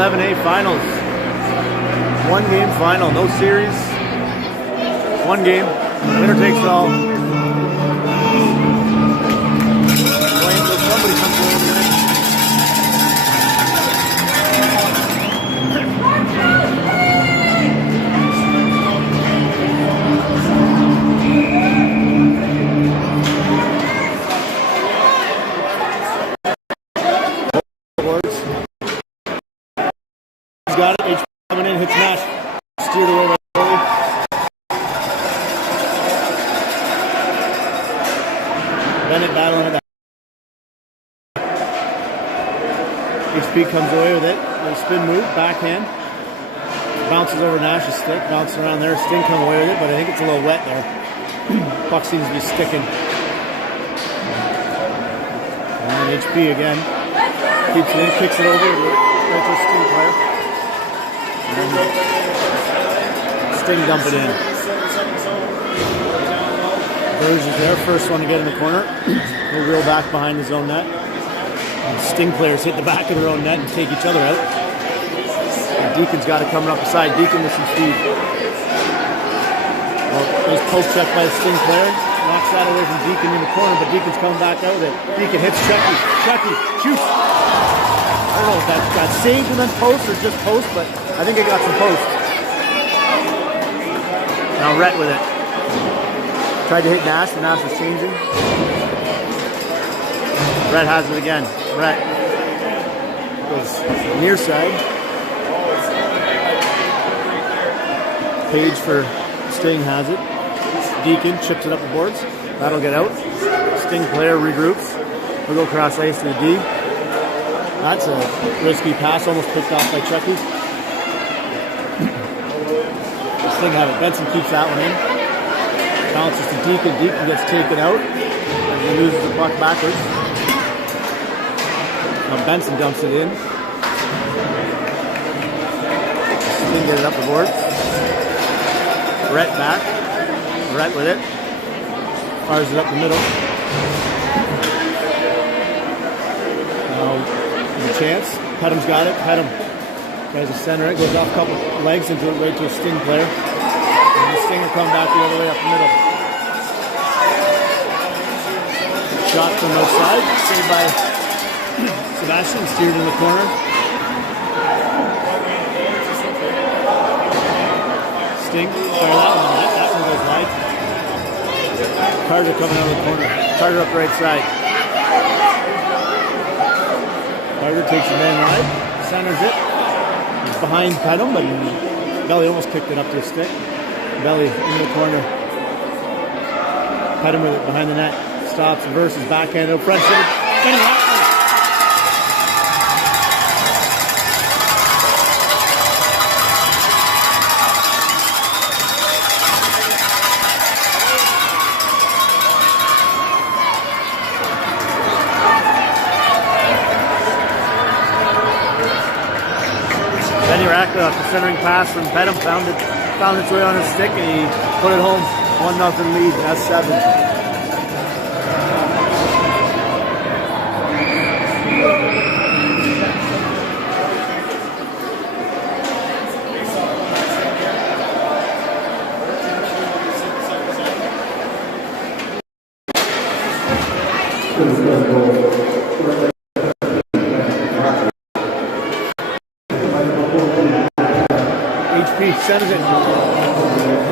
11A finals. 1 game final, no series. 1 game. Winner takes it all. Somebody comes over the next. He's got it. H coming in, hits Nash. Steered away by goalie. Bennett battling it out. HP comes away with it. Little spin move, backhand. Bounces over Nash's stick, bounces around there. Sting come away with it, but I think it's a little wet there. Puck seems to be sticking. And then HP again. Keeps it in, kicks it over right to a Sting player. And Sting dump it in. Burge is there, first one to get in the corner. He'll reel back behind his own net. And Sting players hit the back of their own net and take each other out. And Deacon's got it coming up the side. Deacon with some speed. Well, there's poke check by the Sting player. Knocks that away from Deacon in the corner, but Deacon's coming back out with it. Deacon hits Chucky. Chucky shoots. I don't know if that saved and then post or just post, but I think it got some post. Now Rhett with it. Tried to hit Nash, but Nash was changing. Rhett has it again. Rhett goes near side. Page for Sting has it. Deacon chips it up the boards. That'll get out. Sting player regroups. We'll go cross ice to the D. That's a risky pass, almost picked off by Chucky. Sting have it. Benson keeps that one in. Bounces to Deacon. Deacon gets taken out. And he loses the puck backwards. Now Benson dumps it in. Sting get it up the board. Rhett back. Rhett with it. Fires it up the middle. Now, a chance. Petham's got it. Petham tries to center it. Goes off a couple legs into it right to a Sting player. And the Sting will come back the other way up the middle. Shot from outside. Saved by Sebastian. Steered in the corner. Sting. Fire that one. That one goes wide. Carter coming out of the corner. Carter up the right side. Carter takes the man wide. Centers it. He's behind Petham, but Belly almost kicked it up to his stick. Belly in the corner. Petham with it behind the net. Stops, reverses, backhand out front. Benny Rackler off the centering pass from Petham found its way on his stick and he put it home. 1-0 lead. That's 7. HP sends it.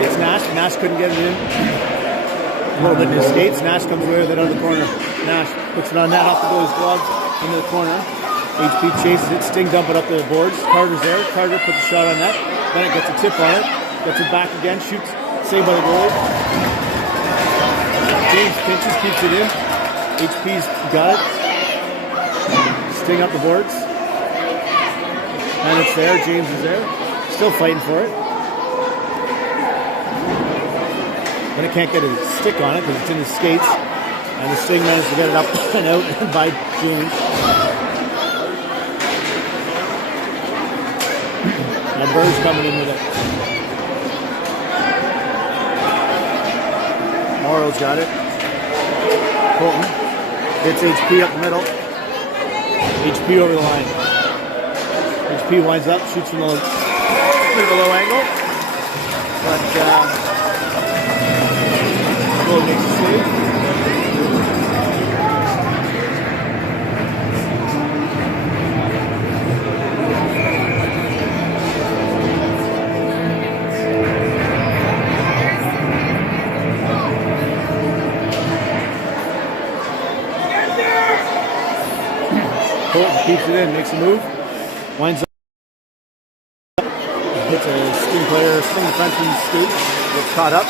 Hits Nash. Nash couldn't get it in. A little bit in his skates. Nash comes away with it out of the corner. Nash puts it on net off the goalie's glove into the corner. HP chases it. Sting dump it up the boards. Carter's there. Carter puts a shot on net. Bennett gets a tip on it. Gets it back again. Shoots. Saved by the goalie. James pinches. Keeps it in. HP's got it. Sting up the boards. And it's there. James is there. Still fighting for it. But it can't get a stick on it because it's in his skates. And the Sting managed to get it up and out by James. And Bird's coming in with it. Morrow's got it. Colton hits HP up the middle. HP over the line. HP winds up, shoots from a bit of a low angle, but goal makes a save. Colton keeps it in, makes a move, winds up, hits a Sting player, Sting defenseman skate, gets caught up.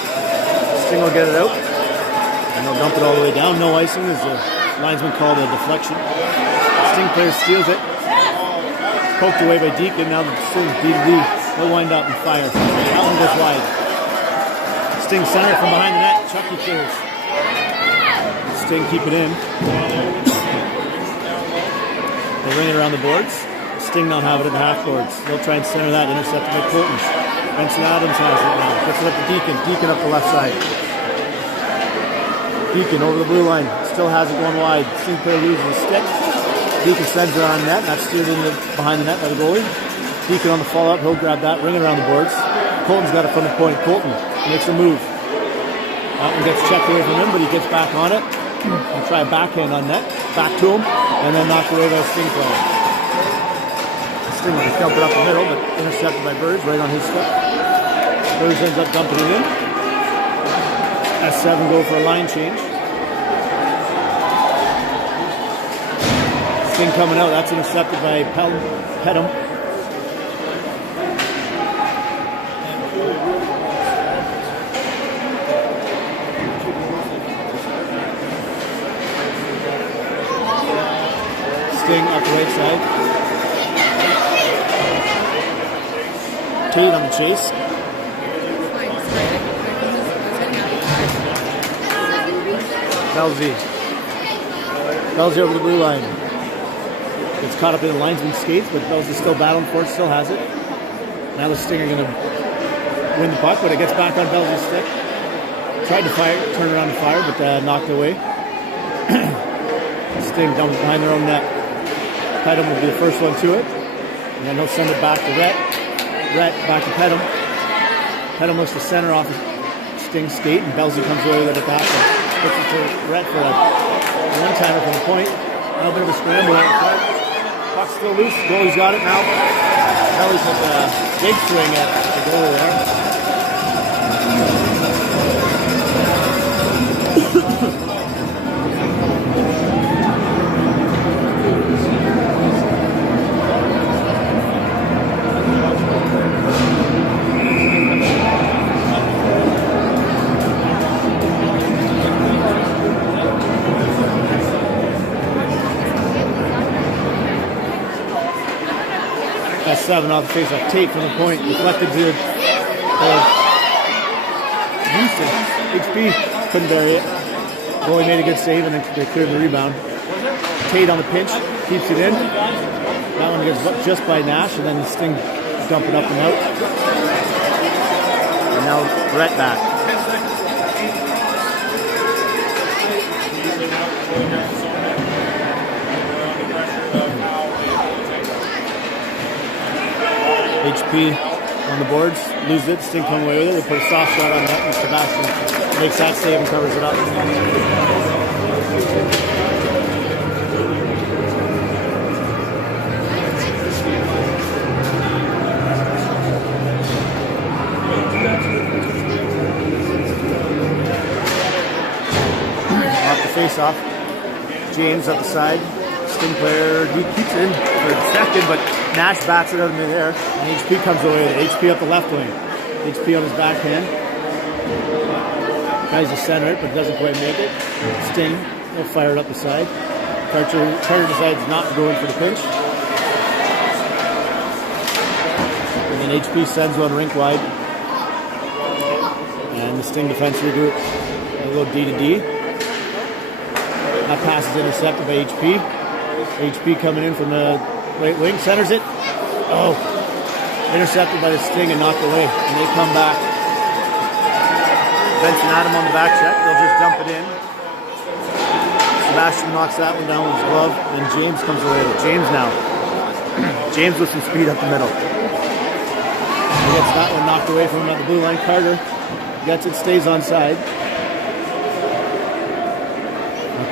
Sting will get it out, and they'll dump it all the way down. No icing, as the linesman called a deflection. Sting player steals it, poked away by Deacon. Now the Sting's D2D. They'll wind up and fire. That one goes wide. Sting center from behind the net. Chucky clears. Sting keep it in. They ring it around the boards. Sting now have it at the half boards. They'll try and center that, intercepted by Colton. Benson Adams has it now. Gets it up to Deacon. Deacon up the left side. Deacon over the blue line. Still has it going wide. Sting player loses a stick. Deacon sends it on net. That's steered in behind the net by the goalie. Deacon on the follow-up. He'll grab that, ring it around the boards. Colton's got it from the point. Colton makes a move. That one gets checked away from him, but he gets back on it. I'll try a backhand on net. Back to him, and then knocked away by a Sting player. Sting will just dump it up the middle, but intercepted by Burge right on his foot. Burge ends up dumping it in. S7 go for a line change. Sting coming out, that's intercepted by Pedham. Sting up the right side. Tate on the chase. Belzy over the blue line. Gets caught up in the linesman's skates, but Belzy's still battling for it, still has it. Now the Sting are going to win the puck, but it gets back on Belzy's stick. Tried to fire, turn around and fire, but knocked away. Sting dumps behind their own net. Pedham will be the first one to it. And then he'll send it back to Rhett. Rhett back to Pedham. Pedham looks to center off the Sting skate, and Belzy comes away with it back. Puts it to Rhett for a one-timer from the point. Now a bit of a scramble out in front. Puck's still loose. Goalie's got it now. Belly's with a big swing at the goalie there. S7 off the face-off. Tate from the point. Deflected to Houston. HP couldn't bury it. Goalie made a good save, and then they cleared the rebound. Tate on the pinch. Keeps it in. That one gets just by Nash, and then the Sting dump it up and out. And now Rhett back. HP on the boards, lose it, Sting come away with it, they put a soft shot on that, and Sebastian makes that save and covers it up. Off the face-off, James up the side, Sting player, he keeps it in for a second, but Nash bats it out of midair, and HP comes away with it. HP up the left wing. HP on his backhand. Tries to center it, but doesn't quite make it. Sting will fire it up the side. Carter decides not to go in for the pinch. And then HP sends one rink wide. And the Sting defense regroup. They'll go D to D. That pass is intercepted by HP. HP coming in from the right wing, centers it. Oh, intercepted by the Sting and knocked away. And they come back. Benson Adam on the back check. They'll just dump it in. Sebastian knocks that one down with his glove. And James comes away with it. James now. James with some speed up the middle. He gets that one knocked away from him at the blue line. Carter gets it, stays onside.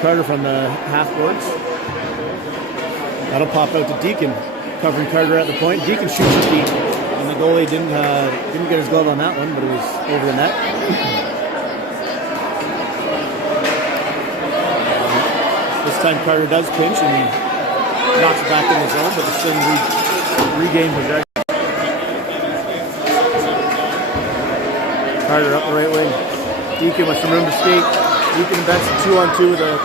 Carter from the half boards. That'll pop out to Deacon, covering Carter at the point. Deacon shoots it deep, and the goalie didn't get his glove on that one, but it was over the net. This time Carter does pinch and he knocks it back in his zone, but the Sting regained possession. Carter up the right wing. Deacon with some room to skate. Deacon and Benson 2-on-2 with a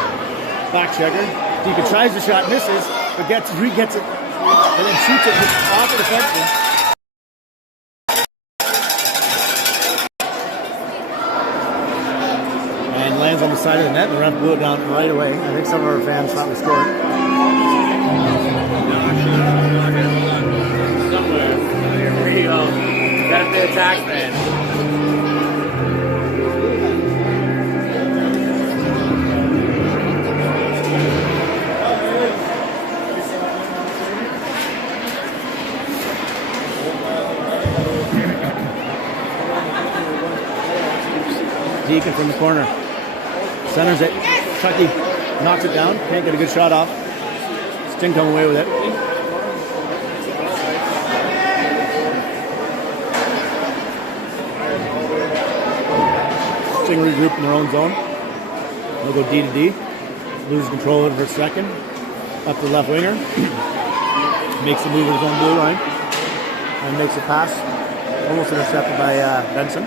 back checker. Deacon tries the shot, misses, but gets it, and then shoots it off the defenseman. And lands on the side of the net, and the ref blew it down right away. I think some of our fans thought we scored. Somewhere. Here we go. Gotta be a tax man. Deacon from the corner. Centers it. Chucky knocks it down. Can't get a good shot off. Sting come away with it. Sting regroup in their own zone. They'll go D to D. Loses control of it for a second. Up to the left winger. Makes the move with his own blue line. And makes a pass. Almost intercepted by Benson.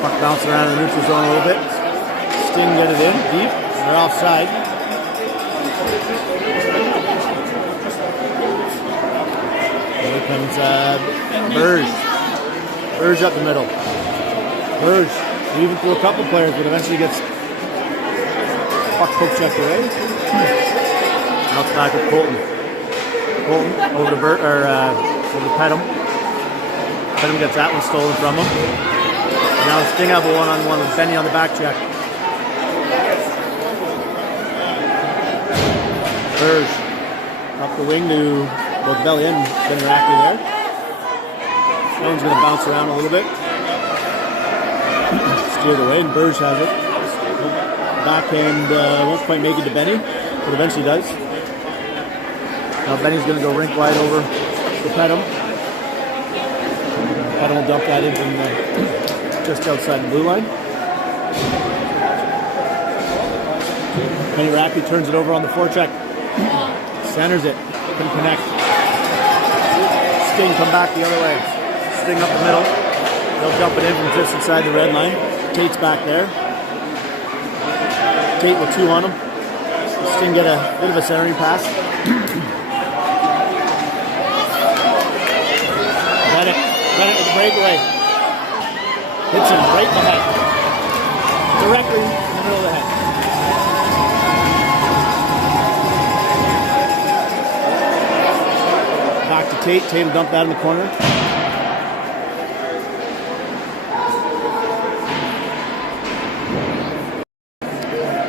Puck bouncing around in the neutral zone a little bit. Sting get it in deep. They're offside. Here comes Burge. Burge up the middle. Burge even through a couple players, but eventually gets puck poke checked away. Now it's back with Colton. Colton over to over to Pedham. Pedham gets that one stolen from him. Now Sting have a one-on-one with Benny on the back check. Burge up the wing to both belly and Benny Rackley there. That one's going to bounce around a little bit. Steered away, and Burge has it. Backhand won't quite make it to Benny, but eventually does. Now Benny's going to go rink wide over to Pedham. Pedham will dump that in from just outside the blue line. Benny Rackley turns it over on the forecheck. Centers it. Couldn't connect. Sting come back the other way. Sting up the middle. They'll dump it in from just inside the red line. Tate's back there. Tate with two on him. Sting get a bit of a centering pass. Bennett with the breakaway. Hits him right in the head. Directly in the middle of the head. Back to Tate. Tate will dump that in the corner.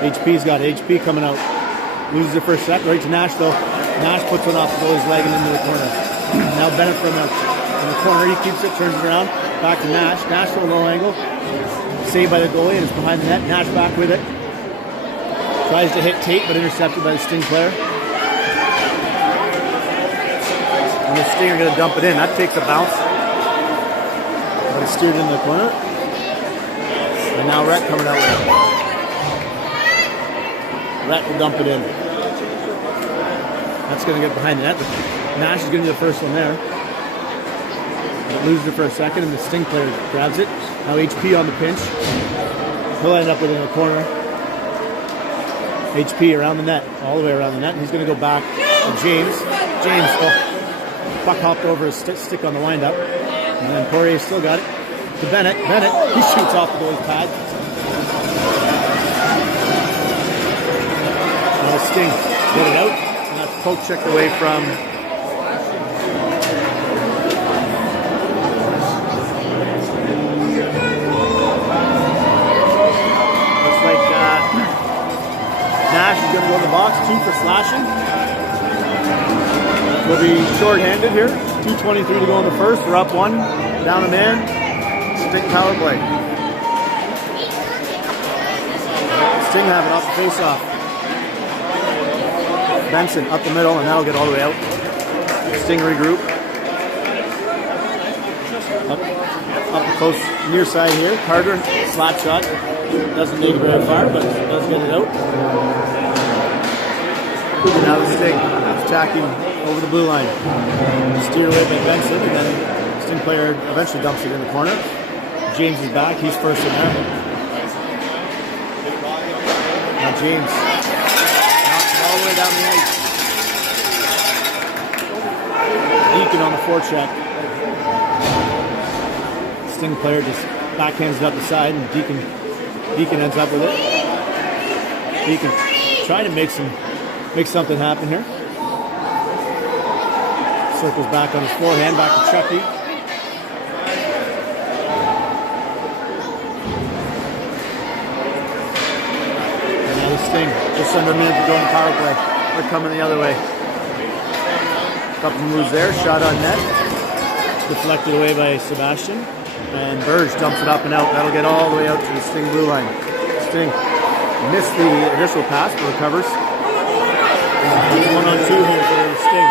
HP's got HP coming out. Loses it for a sec. Right to Nash though. Nash puts one off the goalie's leg and into the corner. Now Bennett from the corner. He keeps it, turns it around. Back to Nash. Nash from a low angle. Saved by the goalie and it's behind the net. Nash back with it. Tries to hit Tate but intercepted by the Sting player. And the Sting are going to dump it in. That takes a bounce. But it's steered into the corner. And now Rhett coming out with it. Rhett will dump it in. That's going to get behind the net. Nash is going to be the first one there. It loses it for a second, and the Sting player grabs it. Now HP on the pinch. He'll end up within the corner. HP around the net, all the way around the net. And he's going to go back to James. James, puck hopped over his stick on the windup. And then Poirier still got it. To Bennett. Bennett, he shoots off the goalie's pad. Sting get it out, and that's poke checked away from Nash is going to go to the box, 2 for slashing. We'll be short-handed here. 2:23 to go in the first. We're up 1, down a man. Sting power play. Sting have it off the face-off. Benson up the middle, and that'll get all the way out. Sting regroup. Up close, near side here. Carter, slap shot. Doesn't make it very far, but does get it out. And now the Sting attacking over the blue line. Steered away by Benson, and then Sting player eventually dumps it in the corner. James is back, he's first in there. Now James knocks it all the way down the ice. Deacon on the forecheck. Sting player just backhands it up the side, and Deacon ends up with it. Deacon trying to make something happen here. Circles back on his forehand, back to Chucky. And now the Sting, just under a minute to go in the power play. They're coming the other way. Couple moves there, shot on net. Deflected away by Sebastian. And Burge dumps it up and out. That'll get all the way out to the Sting blue line. Sting missed the initial pass, but recovers. 1-on-2 here for the Sting.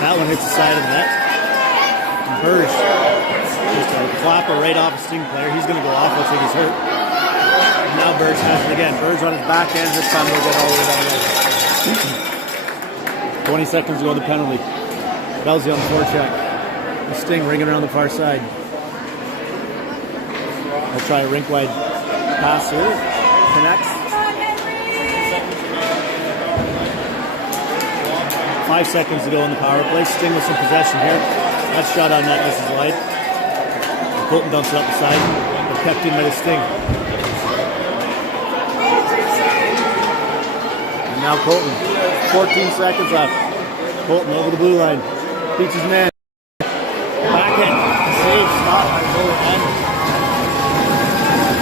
That one hits the side of the net. And Burge just a flapper right off a Sting player. He's going to go off. Looks like he's hurt. And now Burge has it again. Burge on his backhand. This time he'll get all the way down the ice. 20 seconds to go to the penalty. Belzy on the forecheck. The Sting ringing around the far side. I'll try a rink-wide pass here. Connects. 5 seconds to go in the power play. Sting with some possession here. That shot on net misses wide. Colton dumps it up the side. But kept in by the Sting. And now Colton. 14 seconds left. Colton over the blue line. Beats his man. Backhand. Save. Stop. And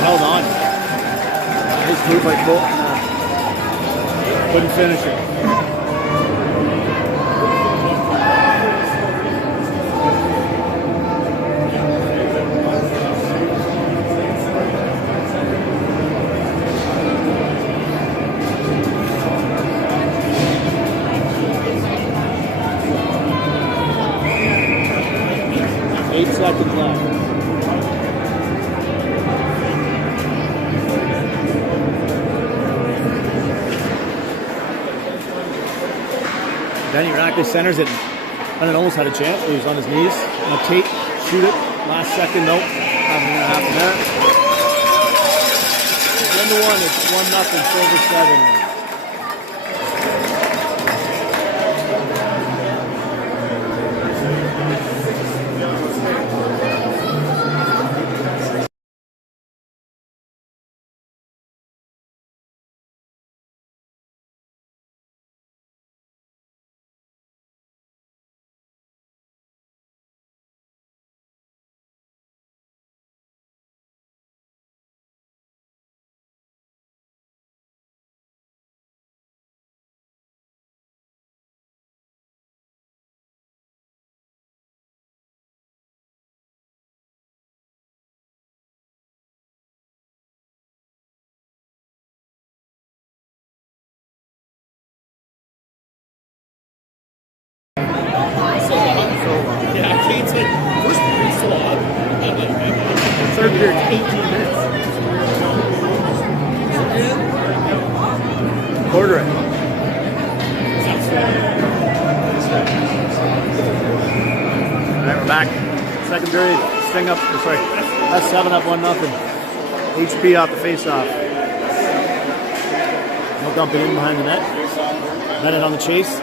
held on. Nice move by Colton. Couldn't finish it. Seconds left. Benny Rackley centers it. And it almost had a chance. He was on his knees. Now Tate, shoot it. Last second, nope. Nothing gonna happen there. 1-1. It's 1-0. Silver 7. Yeah, Kate's like, first period so long. Third period, 18 minutes. Quarter it. Alright, we're back. Second period, Sting up, sorry, that's 7 up, 1-0. HP off the face-off. No dumping in behind the net. Bennett on the chase.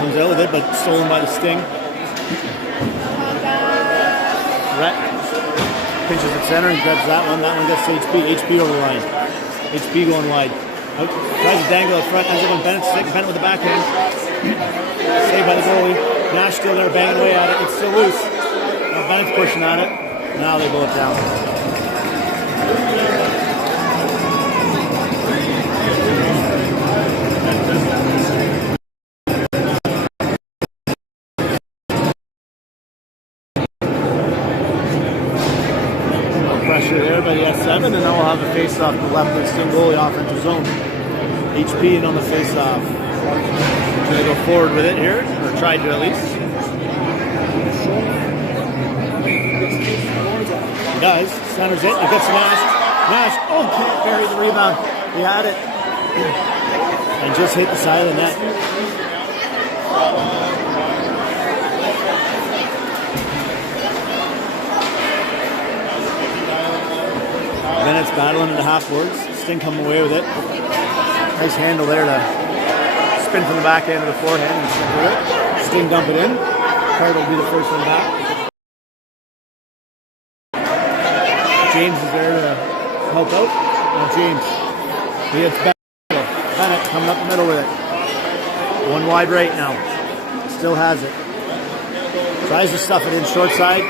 Comes out with it, but stolen by the Sting. Rhett pinches at center and grabs that one. That one gets HP. HP over the line. HP going wide. Out, tries to dangle up front, ends up on Bennett's stick. Bennett with the backhand. Saved by the goalie. Nash still there banging away at it. It's still loose. Now Bennett's pushing on it. Now they blow it down. Pressure there by the S7, and now we'll have a face-off to the left of the Sting goalie offensive zone. HP in on the face-off. Gonna go forward with it here, or tried to at least. He does. Centers it. It gets Nash. Nash, oh, can't bury the rebound. He had it. And just hit the side of the net. Bennett's battling into half boards. Sting coming away with it. Nice handle there to spin from the back end to the forehand and stick with it. Sting dump it in. Carter will be the first one back. James is there to help out. Now James. He hits Bennett. Bennett coming up the middle with it. One wide right now. Still has it. Tries to stuff it in short side.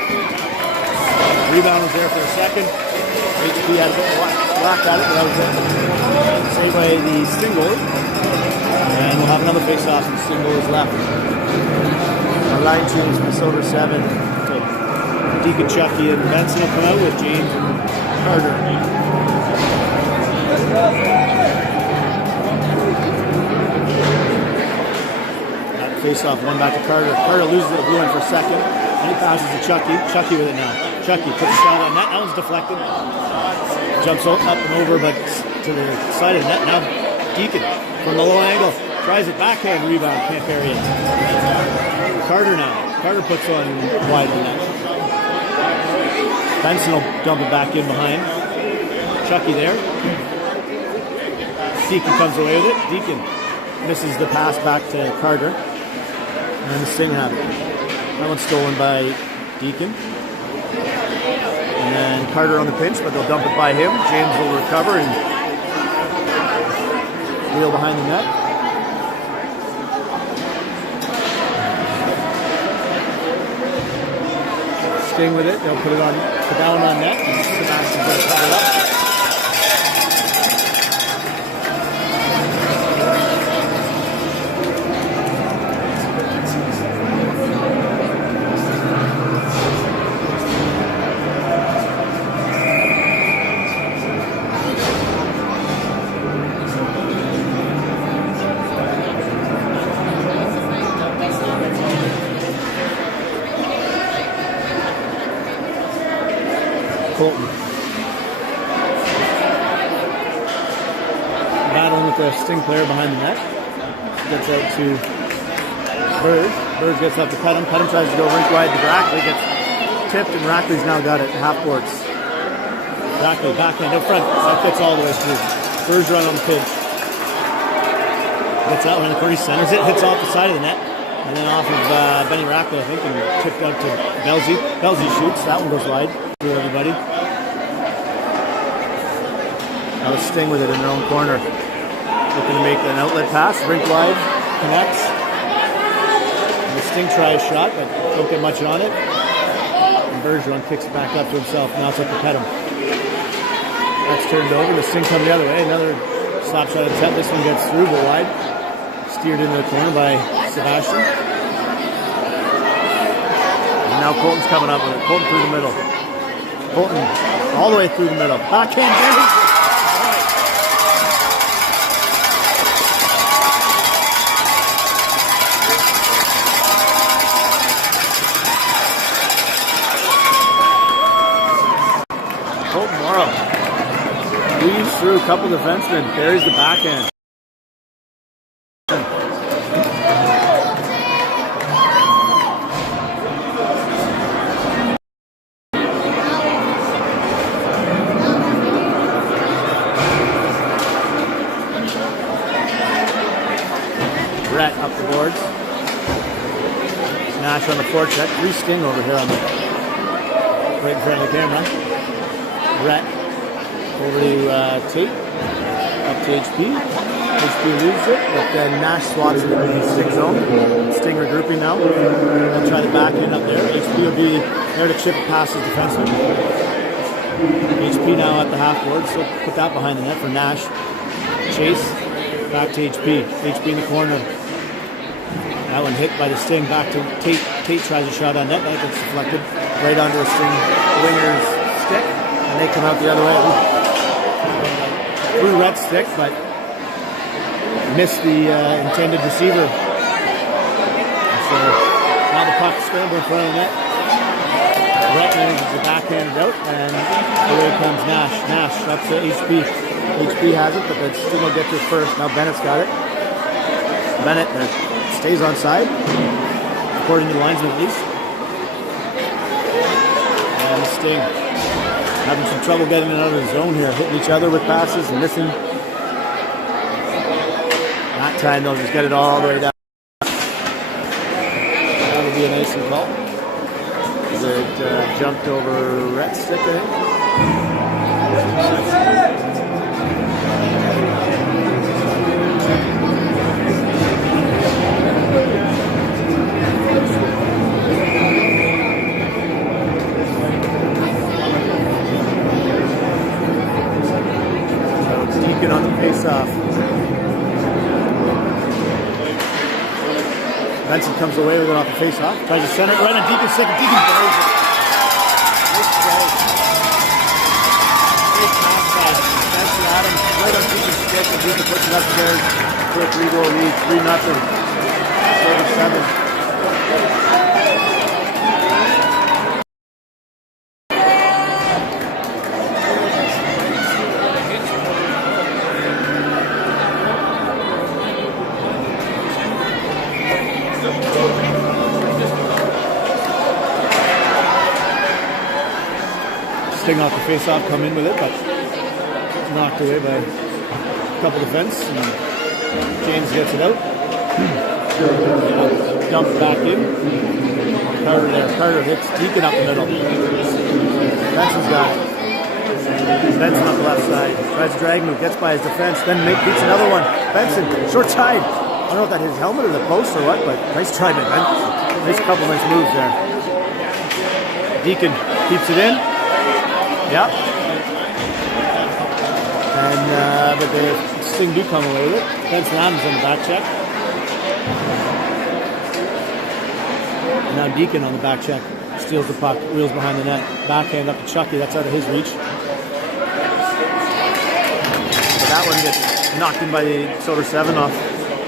Rebound was there for a second. HP had a bit whack at it, but that was it. Saved by the Sting goalie. And we'll have another face-off and Sting goalie's left. Our line change from Silver 7 to Deacon, Chucky, and Benson will come out with James and Carter. That face-off, one back to Carter. Carter loses it to Blue Line for a second. And he passes to Chucky. Chucky with it now. Chucky puts a shot on net. That one's deflected. Jumps up and over, but to the side of the net. Now Deacon from the low angle tries it backhand rebound. Can't bury it. Carter now. Carter puts on wide of the net. Benson will dump it back in behind. Chucky there. Deacon comes away with it. Deacon misses the pass back to Carter. And the Sting have it. That one's stolen by Deacon. And then Carter on the pinch, but they'll dump it by him. James will recover and wheel behind the net. Sting with it. They'll put down on net. And Sebastian's going to cover it up. Colton. Battling with the Sting player behind the net. Gets out to Bird. Bird gets up to Pettum. Pettum tries to go rink wide to Rackley. Gets tipped, and Rackley's now got it. Half boards. Rackley backhand up front. That fits all the way through. Bird's run on the pitch. Gets that one in the corner. He centers it. Hits off the side of the net. And then off of Benny Rackley, I think, and tipped out to Belzy. Belzy shoots. That one goes wide. Through everybody. Now the Sting with it in their own corner. Looking to make an outlet pass. Rink wide. Connects. And the Sting tries shot, but don't get much on it. And Bergeron kicks it back up to himself. Now it's up to Pettum. That's turned over. The Sting come the other way. Another slap shot attempt. This one gets through, but wide. Steered into the corner by Sebastian. And now Colton's coming up with it. Colton through the middle. Colton all the way through the middle. Backhand buries it. Colton Morrow weaves through a couple defensemen, buries the backhand. Brett up the boards. Nash on the forecheck. Three Sting over here on the right in front of the camera. Brett over to Tate. Up to HP. HP loses it, but then Nash swats it in the Sting zone. Sting regrouping now. They'll try the back end up there. HP will be there to chip past his defenseman. HP now at the half board, so put that behind the net for Nash. Chase, back to HP. HP in the corner. That one hit by the Sting, back to Tate. Tate tries a shot on net, that gets deflected right onto a Sting winger's stick, and they come out the other way. Through Rhett's stick, but missed the intended receiver. And so now the puck scramble in front of the net. Rhett manages the backhand out, and away comes Nash. Nash up to HP. HP has it, but the Sting will get to it first. Now Bennett's got it. Bennett stays on side, according to the linesman at least. And Sting having some trouble getting it out of the zone here, hitting each other with passes and missing. That time they'll just get it all the way down. That would be an icing call. It jumped over Rhett's stick, I think. On the face-off. Benson comes away with it off the face-off. Tries to center it right on Deacon's stick. Deacon buries it. Big pass by Benson Adams right on Deacon's stick, and Deacon puts it upstairs for a 3-goal lead. 3-0. Over 7. Sting off the face-off, come in with it, but knocked away by a couple defense, and James gets it out. Dumped back in. Carter there. Carter hits Deacon up the middle. Benson's got it. Benson on the left side. Tries to drag move, gets by his defense, then beats another one. Benson, short side. I don't know if that his helmet or the post or what, but nice try by Benson. Nice couple nice moves there. Deacon keeps it in. Yep. And but the Sting do come away with it. Benson Adams on the back check. And now Deacon on the back check. Steals the puck, wheels behind the net. Backhand up to Chucky, that's out of his reach. But that one gets knocked in by the Soder 7 off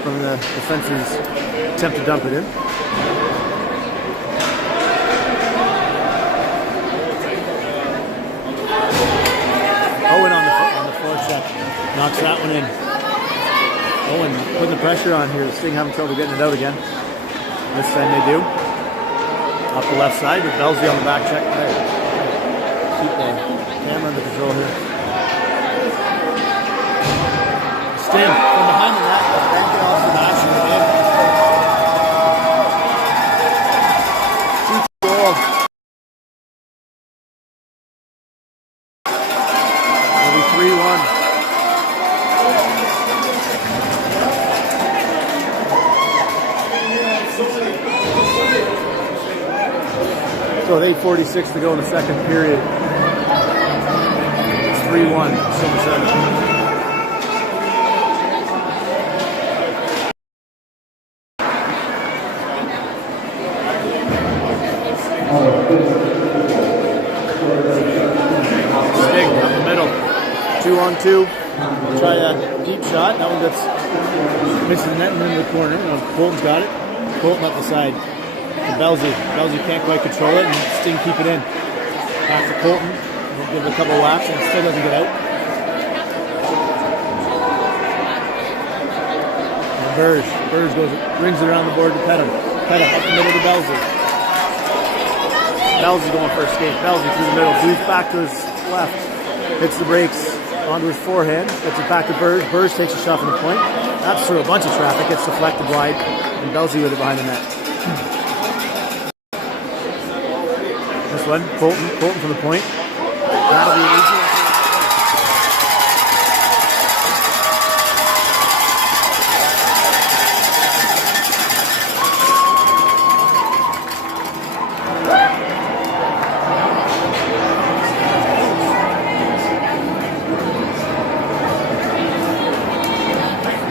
from the defense's attempt to dump it in. Owen on the forecheck, knocks that one in. Owen putting the pressure on here. The Sting having trouble getting it out again. This time they do. Up the left side with Belsby on the back check. Right. Keep the camera under control here. Sting from behind the net, bank it off the Nash and in. 2-2 goal. It'll be 3-1. So with 8:46 to go in the second period. It's 3-1, Silver 7. Sting up the middle. 2-on-2. Try a deep shot. That one gets misses the net and into the corner. Colton's got it. Colton up the side. To Belsby. Belsby can't quite control it, and Sting keep it in. Back to Colton. He'll give it a couple whacks, and it still doesn't get out. And Burge rings it around the board to Pettit. Pettit up the middle to Belsby. Belsby going for a skate. Belsby through the middle. Boots back to his left. Hits the brakes onto his forehand. Gets it back to Burge. Burge takes a shot from the point. That's through a bunch of traffic. Gets deflected wide. And Belsby with it behind the net. This one, Colton from the point. That'll be easy.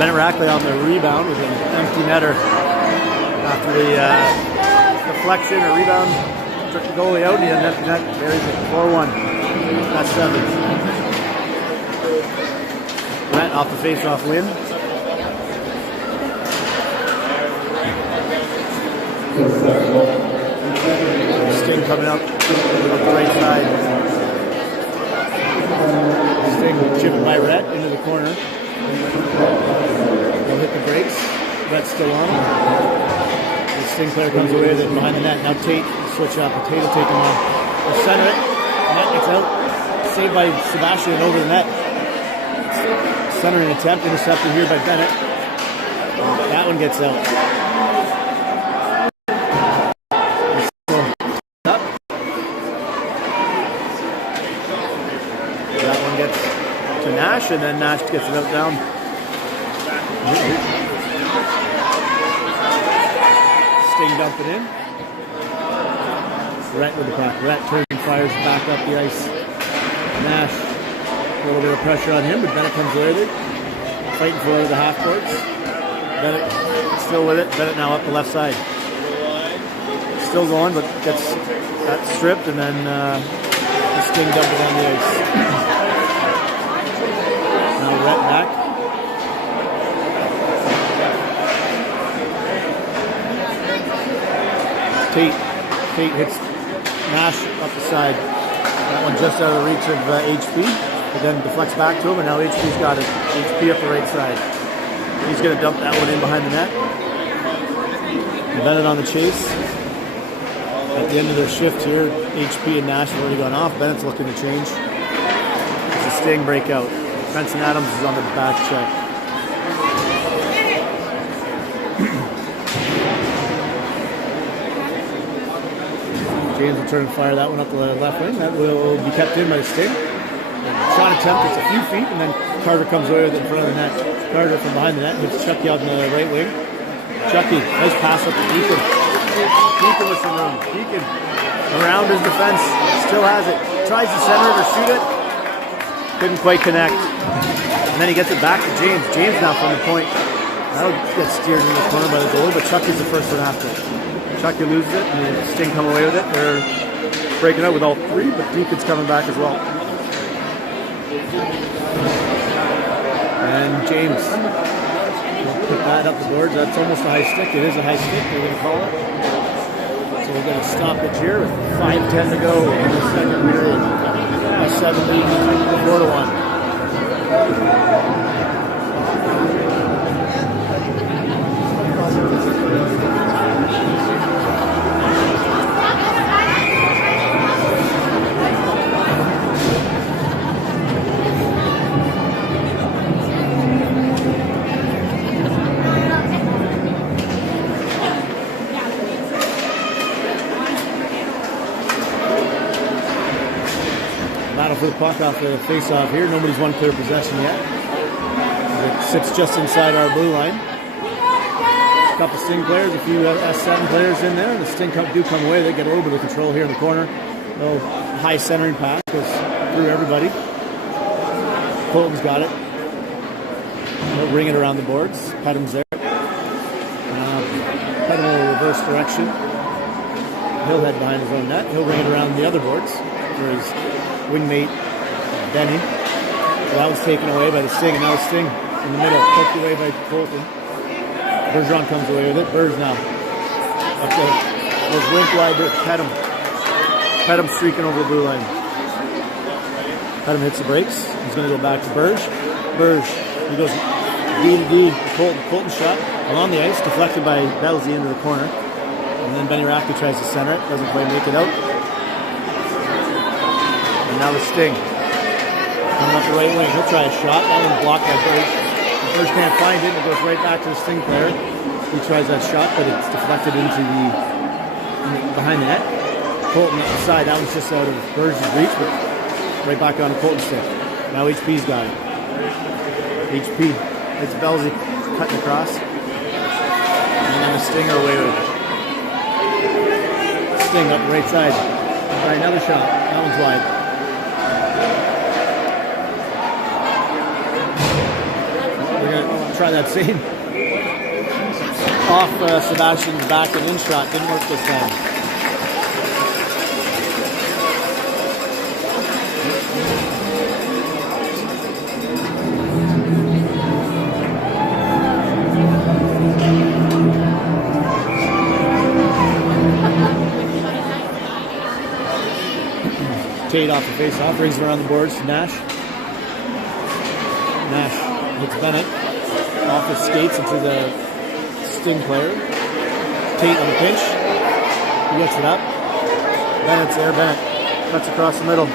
Bennett Rackley on the rebound with an empty netter after the deflection or rebound. Took the goalie out, he had an empty net, buries it 4-1. That's 7. Brett off the face-off win. Sting coming up with the right side. Sting chipping by Rhett into the corner. He'll hit the brakes. Rhett's still on. The Sting player comes away with it behind the net. Now Tate switch up. Tate will take him on. They'll center it. Net gets out. Saved by Sebastian over the net. Centering attempt. Intercepted here by Bennett. That one gets out. And then Nash gets it up down. Sting dumping in. Rhett with the puck. Rhett turns and fires back up the ice. Nash, a little bit of pressure on him, but Bennett comes away with it. Fighting for the half courts. Bennett still with it. Bennett now up the left side. Still going, but gets that stripped, and then Sting dumping on the ice. Rhett back. Tate hits Nash up the side. That one just out of reach of HP, but then deflects back to him, and now HP's got it. HP up the right side. He's going to dump that one in behind the net. Bennett on the chase. At the end of their shift here, HP and Nash have already gone off. Bennett's looking to change. It's a Sting breakout. Benson Adams is on the back check. James will turn and fire that one up the left wing. That will be kept in by the Sting. Shot attempt, it's a few feet, and then Carter comes away with it in front of the net. Carter from behind the net hits Chucky on the right wing. Chucky, nice pass up to Deacon. Deacon with some room. Deacon around his defense, still has it. Tries to center it or shoot it. Couldn't quite connect. And then he gets it back to James. James now from the point. That'll get steered into the corner by the goalie, but Chucky's the first one after it. Chucky loses it, and the Sting come away with it. They're breaking out with all 3, but Deacon's coming back as well. And James will put that up the boards. That's almost a high stick. It is a high stick, they're going to call it. So we're going to stop it here with 5:10 to go in the second period. 7 lead, 4-1. Battle for the puck off the face-off here. Nobody's won clear possession yet. It sits just inside our blue line. A couple Sting players, a few S7 players in there. The Sting do come away. They get a little bit of control here in the corner. A little high centering pass goes through everybody. Colton's got it. They'll ring it around the boards. Pedham's there. Pedham will reverse direction. He'll head behind his own net. He'll ring it around the other boards for his wingmate Benny. So that was taken away by the Sting, and now the Sting in the middle, poked away by Colton. Bergeron comes away with it. Berge now up there. Goes rink wide to Pedham. Pedham streaking over the blue line. Pedham hits the brakes. He's going to go back to Berge. Berge, he goes D to D. Colton shot along the ice, deflected by Belzy into the corner. And then Benny Rackley tries to center it, doesn't quite make it out. And now the Sting coming up the right wing. He'll try a shot. That one blocked by Berge. Berge can't find it, and it goes right back to the Sting player. He tries that shot, but it's deflected into behind the net. Colton up the side. That one's just out of Berge's reach, but right back on the Colton stick. Now HP's got it. HP. It's Belzy cutting across. And then the Stinger away with it. Sting up the right side. All right, another shot. That one's wide. Try that same off Sebastian's back and in shot. Didn't work this time. Tate off the face-off, brings him around the boards to Nash. Nash hits Bennett off his skates into the Sting player. Tate on the pinch. He gets it up. Bennett's there. Bennett cuts across the middle.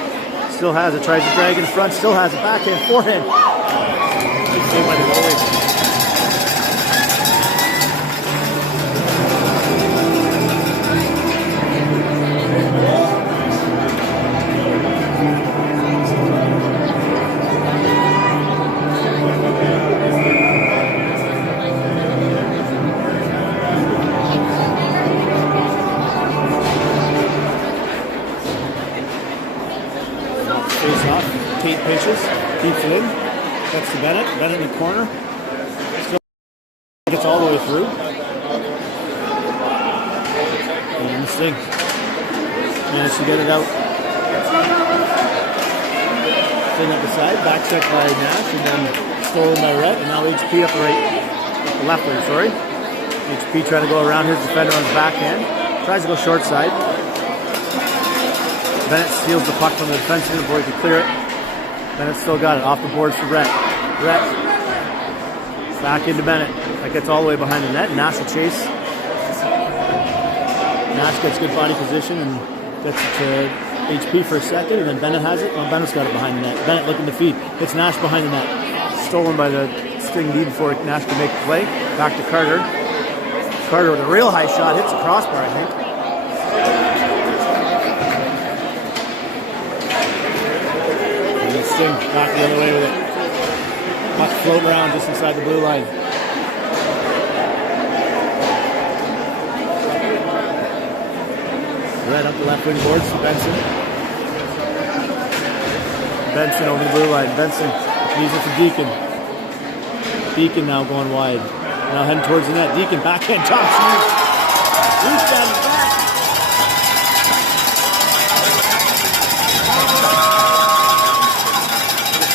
Still has it. Tries to drag in front. Still has it. Backhand, forehand. Saved by the goalie. Face off. Tate pitches. Keeps it in. Gets to Bennett. Bennett in the corner. Still gets all the way through. And the Sting managed to get it out. Sting up the side. Back check by Nash. And then stolen by Rhett. And now HP up the left wing, sorry. HP trying to go around his defender on his backhand. Tries to go short side. Bennett steals the puck from the defenseman before he can clear it. Bennett still got it. Off the boards for Rhett. Rhett back into Bennett. That gets all the way behind the net. Nash will chase. Nash gets good body position and gets it to HP for a second, and then Bennett has it. Well, Bennett's got it behind the net. Bennett looking to feed. It's Nash behind the net. Stolen by the Sting D before Nash can make the play. Back to Carter. Carter with a real high shot. Hits the crossbar, I think. Sting back the other way with it. Puck floating around just inside the blue line. Right up the left wing boards to Benson. Benson over the blue line. Benson leaves it to Deacon. Deacon now going wide. Now heading towards the net. Deacon backhand top shoot. Loose down the back.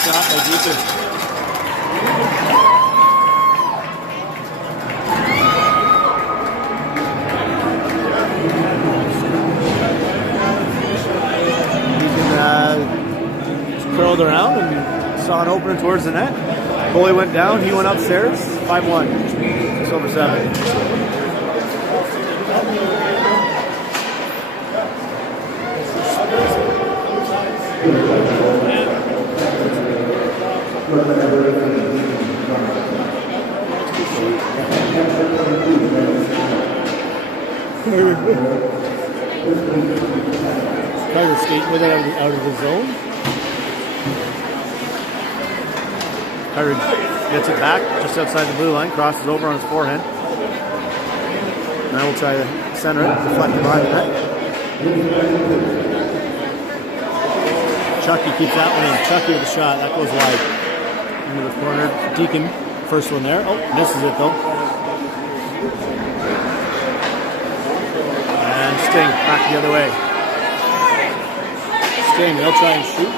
Shot by Deacon. Curled around and saw an opener towards the net. Goalie went down, he went upstairs. 5-1, just over 7. Carter skating with it out of the zone. Carter gets it back just outside the blue line, crosses over on his forehand. Now we'll try to center it, deflect behind the net. Chucky keeps that one in. Chucky with a shot, that goes wide. Into the corner. Deacon, first one there. Oh, misses it though. And Sting back the other way. Sting, they'll try and shoot.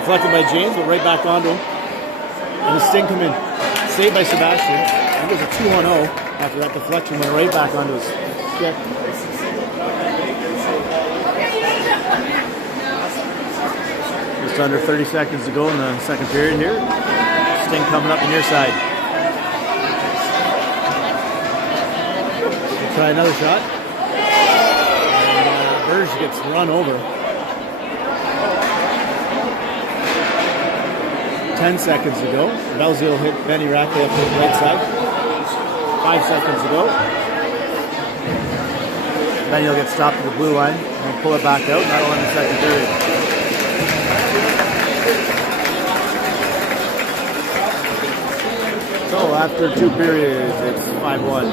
Deflected by James, but right back onto him. And the Sting come in. Saved by Sebastian. I think it was a 2-1-0 after that deflection went right back onto his stick. Just under 30 seconds to go in the second period here. Sting coming up the near side. We'll try another shot. And Burge gets run over. 10 seconds to go. Belzile hit Benny Rackley up to the right side. 5 seconds to go. Benny will get stopped at the blue line. We'll pull it back out. That'll end the second period. So after 2 periods, it's 5-1.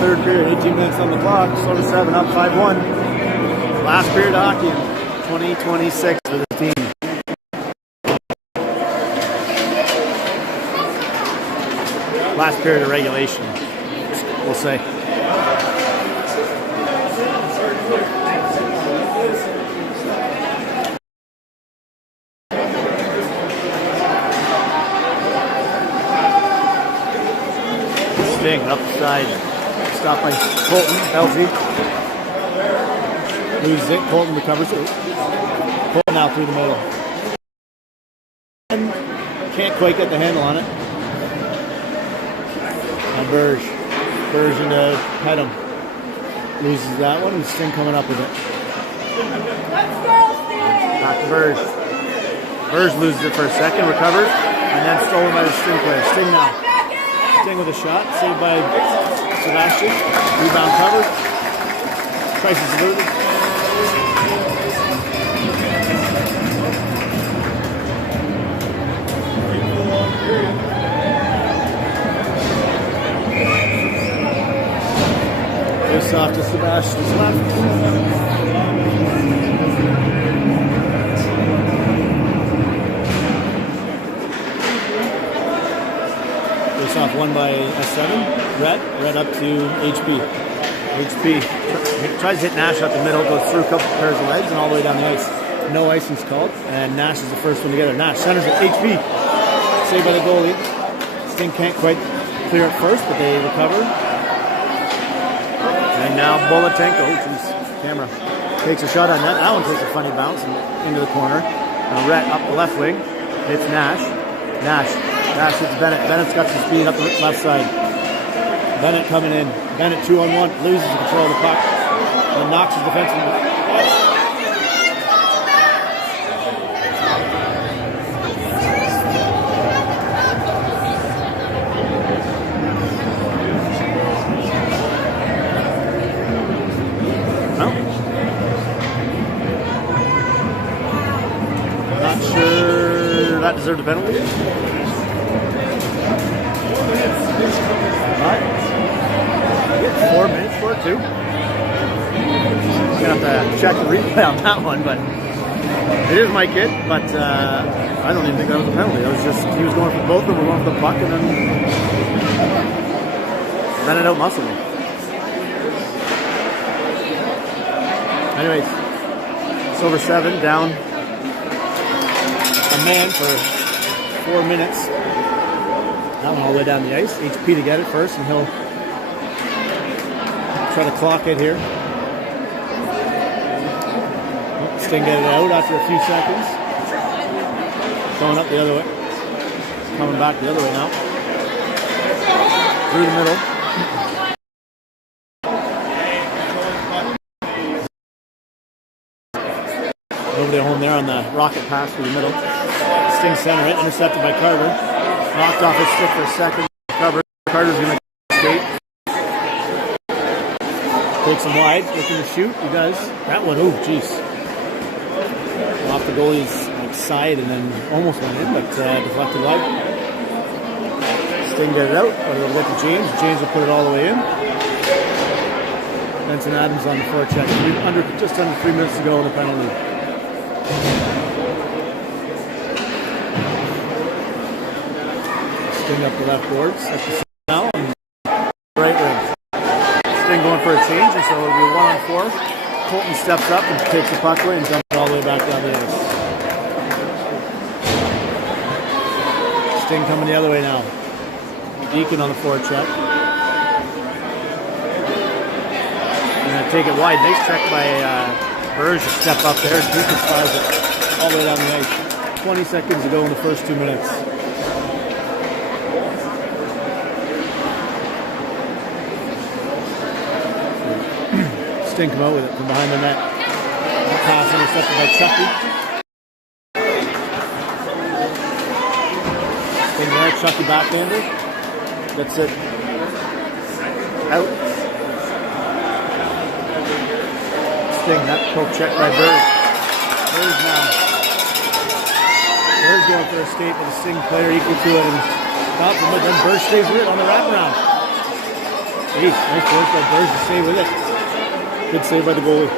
third period, 18 minutes on the clock. Silver 7 up 5-1. Last period of hockey, 2026 for the team. Last period of regulation, we'll say. Sting up the side, stopped by Colton, LZ. Loses it, Colton recovers it. Colton out through the middle. And can't quite get the handle on it. And Burge into Hedham. Loses that one, and Sting coming up with it. Back to Burge. Burge loses it for a second, recovers, and then stolen by the Sting player. Sting now. Sting with a shot, saved by Sebastian. Rebound covered. Price is looted. Just off to Sebastian's left. Off one by S7. Red up to HP. HP tries to hit Nash up the middle, goes through a couple pairs of legs and all the way down the ice. No icing's called, and Nash is the first one together. Nash centers it. HP saved by the goalie. Sting can't quite clear it first, but they recover. And now Bolatenko, camera, takes a shot on that. That one takes a funny bounce into the corner. Rhett up the left wing. Hits Nash. Nash hits Bennett. Bennett's got some speed up the left side. Bennett coming in. Bennett 2-on-1. Loses control of the puck. And knocks his defenseman. Well, not sure that deserved a penalty. Right. 4 minutes for it, too. I'm going to have to check the replay on that one, but it is my kid, but I don't even think that was a penalty. It was just, he was going for both of them, were going for the puck, and then it out-muscled him. Anyways, Silver 7 down a man for 4 minutes. That one all the way down the ice. HP to get it first, and he'll try to clock it here. Sting get it out after a few seconds. Going up the other way. Coming back the other way now. Through the middle. Nobody home there on the rocket pass through the middle. Sting center it, intercepted by Carter. Knocked off his stick for a second. Cover. Carter's going to skate. Takes him wide. Looking to shoot. He does. That one, oh, jeez. Off the goalie's side and then almost went in, but deflected wide. Sting got it out. But it'll get to James. James will put it all the way in. Benson Adams on the forecheck. Just under 3 minutes to go in the penalty. Sting up the left boards. Up the now and right wing. Sting going for a change, and so it'll be 1-on-4. Colton steps up and takes the puck away and dumps it all the way back down the ice. Sting coming the other way now. Deacon on the forecheck. Gonna take it wide. Nice check by Burge to step up there. Deacon fires it all the way down the ice. 20 seconds to go in the first 2 minutes. Sting come out with it from behind the net. Pass intercepted by Chucky. Sting there, Chucky backhander. That's it. Out. Sting, that poke check by Burge. Burge now. Burge going for a skate with a Sting player equal to it and stops him, but then Burge stays with it on the wraparound. Jeez, nice force by Burrs to stay with it. Good save by the goalie.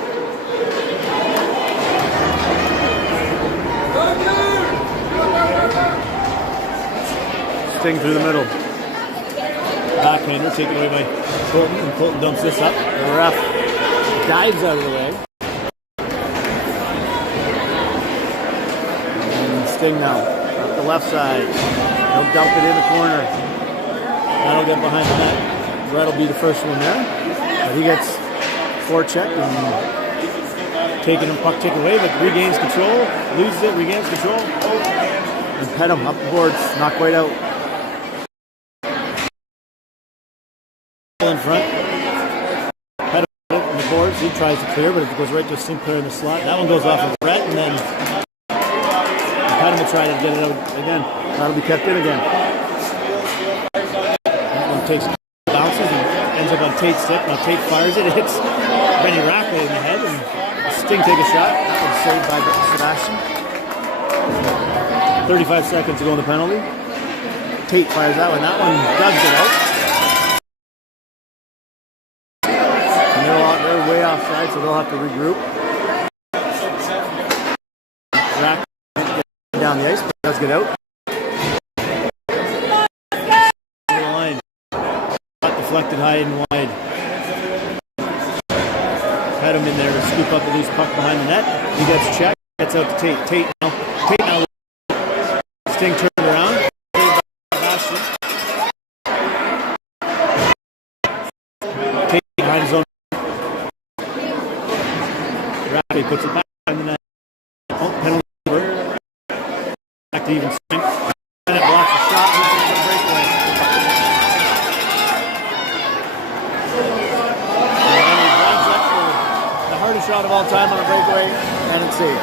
Sting through the middle. Backhander taken away by Colton, and Colton dumps this up. The ref dives out of the way. And Sting now, up the left side. He'll dump it in the corner. That'll get behind the net. That'll be the first one there. But he gets forecheck and taking him puck taken away, but regains control, loses it, regains control. And Pettum up the boards, not quite out. In front. Pettum on the boards, he tries to clear, but it goes right to Sinclair in the slot. That one goes off of Brett, and then Pettum will try to get it out again. That'll be kept in again. That one takes bounces and ends up on Tate's stick. Now Tate fires it, it hits Benny Rackley in the head, and Sting take a shot. That one's saved by Sebastian. 35 seconds to go in the penalty. Tate fires that one. That one does get out. And they're way offside, so they'll have to regroup. Rackley down the ice, but does get out. Deflected high and wide. Had him in there to scoop up a loose puck behind the net. He gets checked. Gets out to Tate. Tate now. Sting turned around. Tate behind his own. Rackley puts it back behind the net. Penalty over. Back to even Sting. And it blocks the shot. Breakaway. Shot of all time on a breakaway, and it's saved.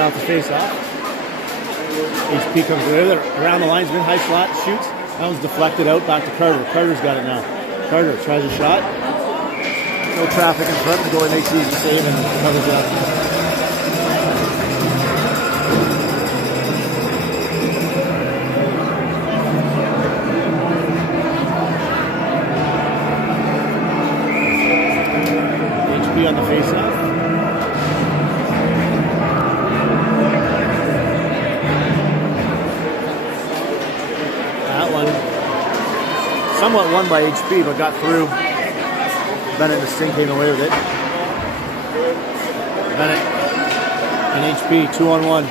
Off the face off. HP comes around the linesman, high slot, shoots. That one's deflected out, back to Carter. Carter's got it now. Carter tries a shot. No traffic in front. The goalie makes the easy save and covers it up. HP on the face off. Somewhat won by HP, but got through. Bennett and Sting came away with it. Bennett and HP, 2-on-1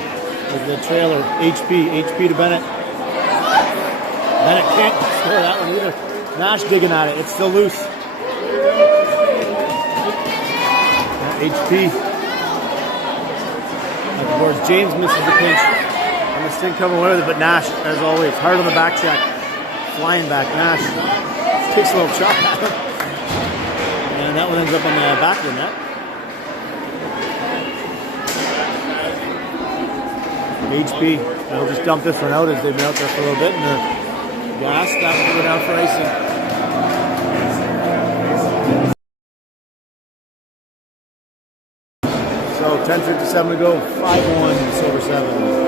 with the trailer. HP to Bennett. Bennett can't score that one either. Nash digging at it. It's still loose. HP at the boards. James misses the pinch. And the Sting coming away with it, but Nash, as always, hard on the back check. Flying back, Nash takes a little shot at him. And that one ends up on the back of the net. HP, they'll just dump this one out as they've been out there for a little bit, and they're gassed. That will go down for icing. So 10:57 to go, 5-1, Silver 7.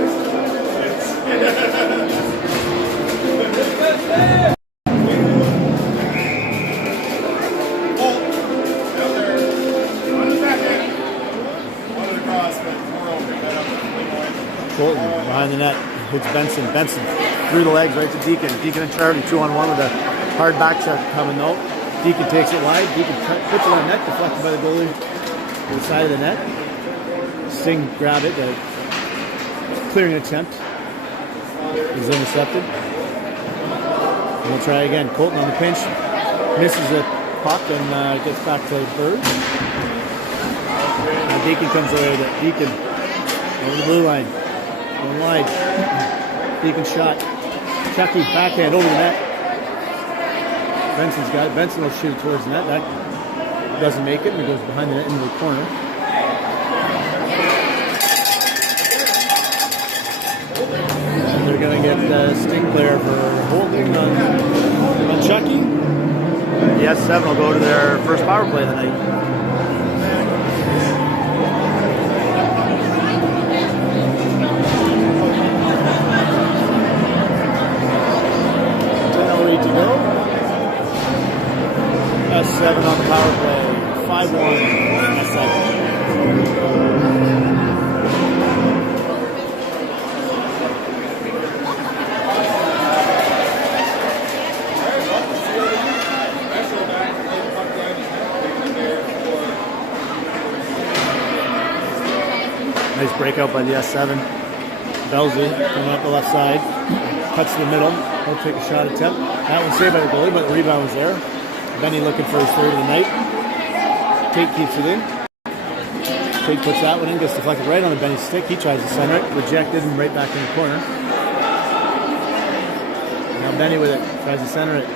Colton behind the net, hits Benson. Benson through the legs right to Deacon. Deacon and Charlie 2-on-1 with a hard back check coming though. Deacon takes it wide. Deacon puts it on net, deflected by the goalie to the side of the net. Sting grab it. Clearing attempt is intercepted. And we'll try again. Colton on the pinch. Misses the puck and gets back to Bird. Now Deacon comes away with it. Deacon over the blue line. Going wide. Deacon shot. Chucky, backhand over the net. Benson's got it. Benson will shoot it towards the net. That doesn't make it, and it goes behind the net into the corner. And they're going to get the sting player for holding on Chucky. The S7 will go to their first power play of the night. To go. S7 on the power play. 5-1. S7. Nice breakout by the S7. Belzy coming up the left side. Cuts to the middle. He'll take a shot attempt. That one's saved by the goalie, but the rebound was there. Benny looking for his third of the night. Tate keeps it in. Tate puts that one in, gets deflected right on the Benny stick. He tries to center it, rejected, and right back in the corner. Now Benny with it, tries to center it.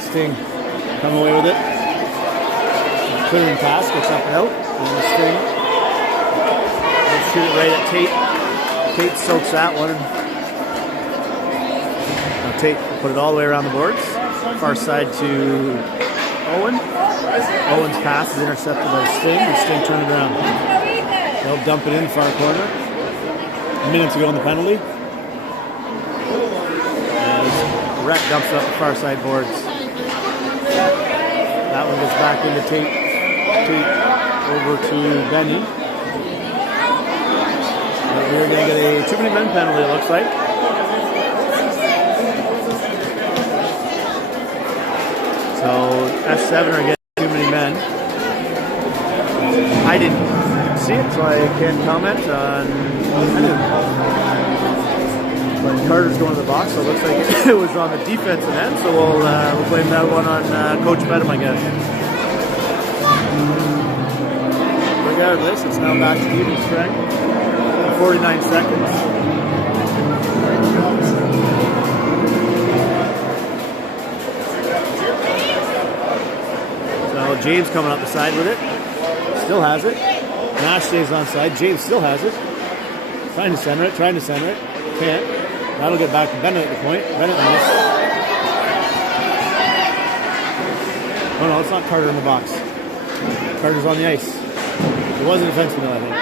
Sting, come away with it. Clearing pass, gets up and out. And the Sting. He'll shoot it right at Tate. Tate soaks that one. Tate put it all the way around the boards. Far side to Owen. Owen's pass is intercepted by Sting. And Sting turned it around. They'll dump it in far corner. A minute to go on the penalty. As Rhett dumps it up the far side boards. That one gets back into Tate. Tate over to Benny. But we're going to get a too many men penalty, it looks like. So F7 are getting too many men. I didn't see it, so I can't comment on but Carter's going to the box, so it looks like it was on the defensive end, so we'll blame that one on Coach Bedham, I guess. Regardless, it's now back to even strength. 49 seconds. James coming up the side with it. Still has it. Nash stays on side. James still has it. Trying to center it. Can't. That'll get back to Bennett at the point. Bennett missed. Oh no, it's not Carter in the box. Carter's on the ice. It was a defenseman, I think.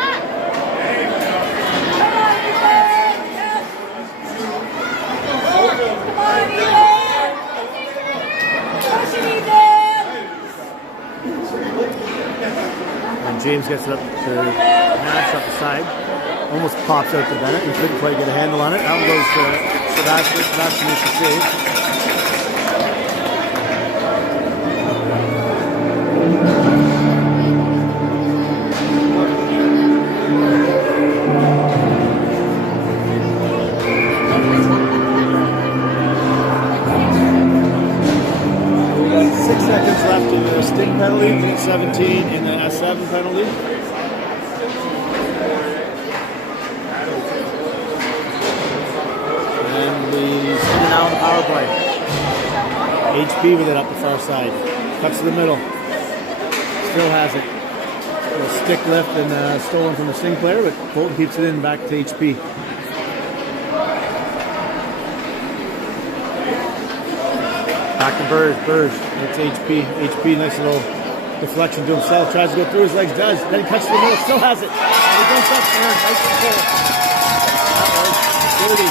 James gets it up to Nash up the side. Almost pops out to Bennett. He couldn't quite get a handle on it. That one goes to Sebastian. Sebastian makes the save. We got 6 seconds left in the stick penalty. 17 in the S7 penalty. And he's in and out on the power play. HP with it up the far side. Cuts to the middle. Still has it. A stick lift and stolen from the Sting player, but Bolton keeps it in back to HP. Back to Burge. It's HP. HP, nice little deflection to himself. Tries to go through his legs, does. Then he cuts to the middle, still has it. And he goes up there. Nice control. That was dirty.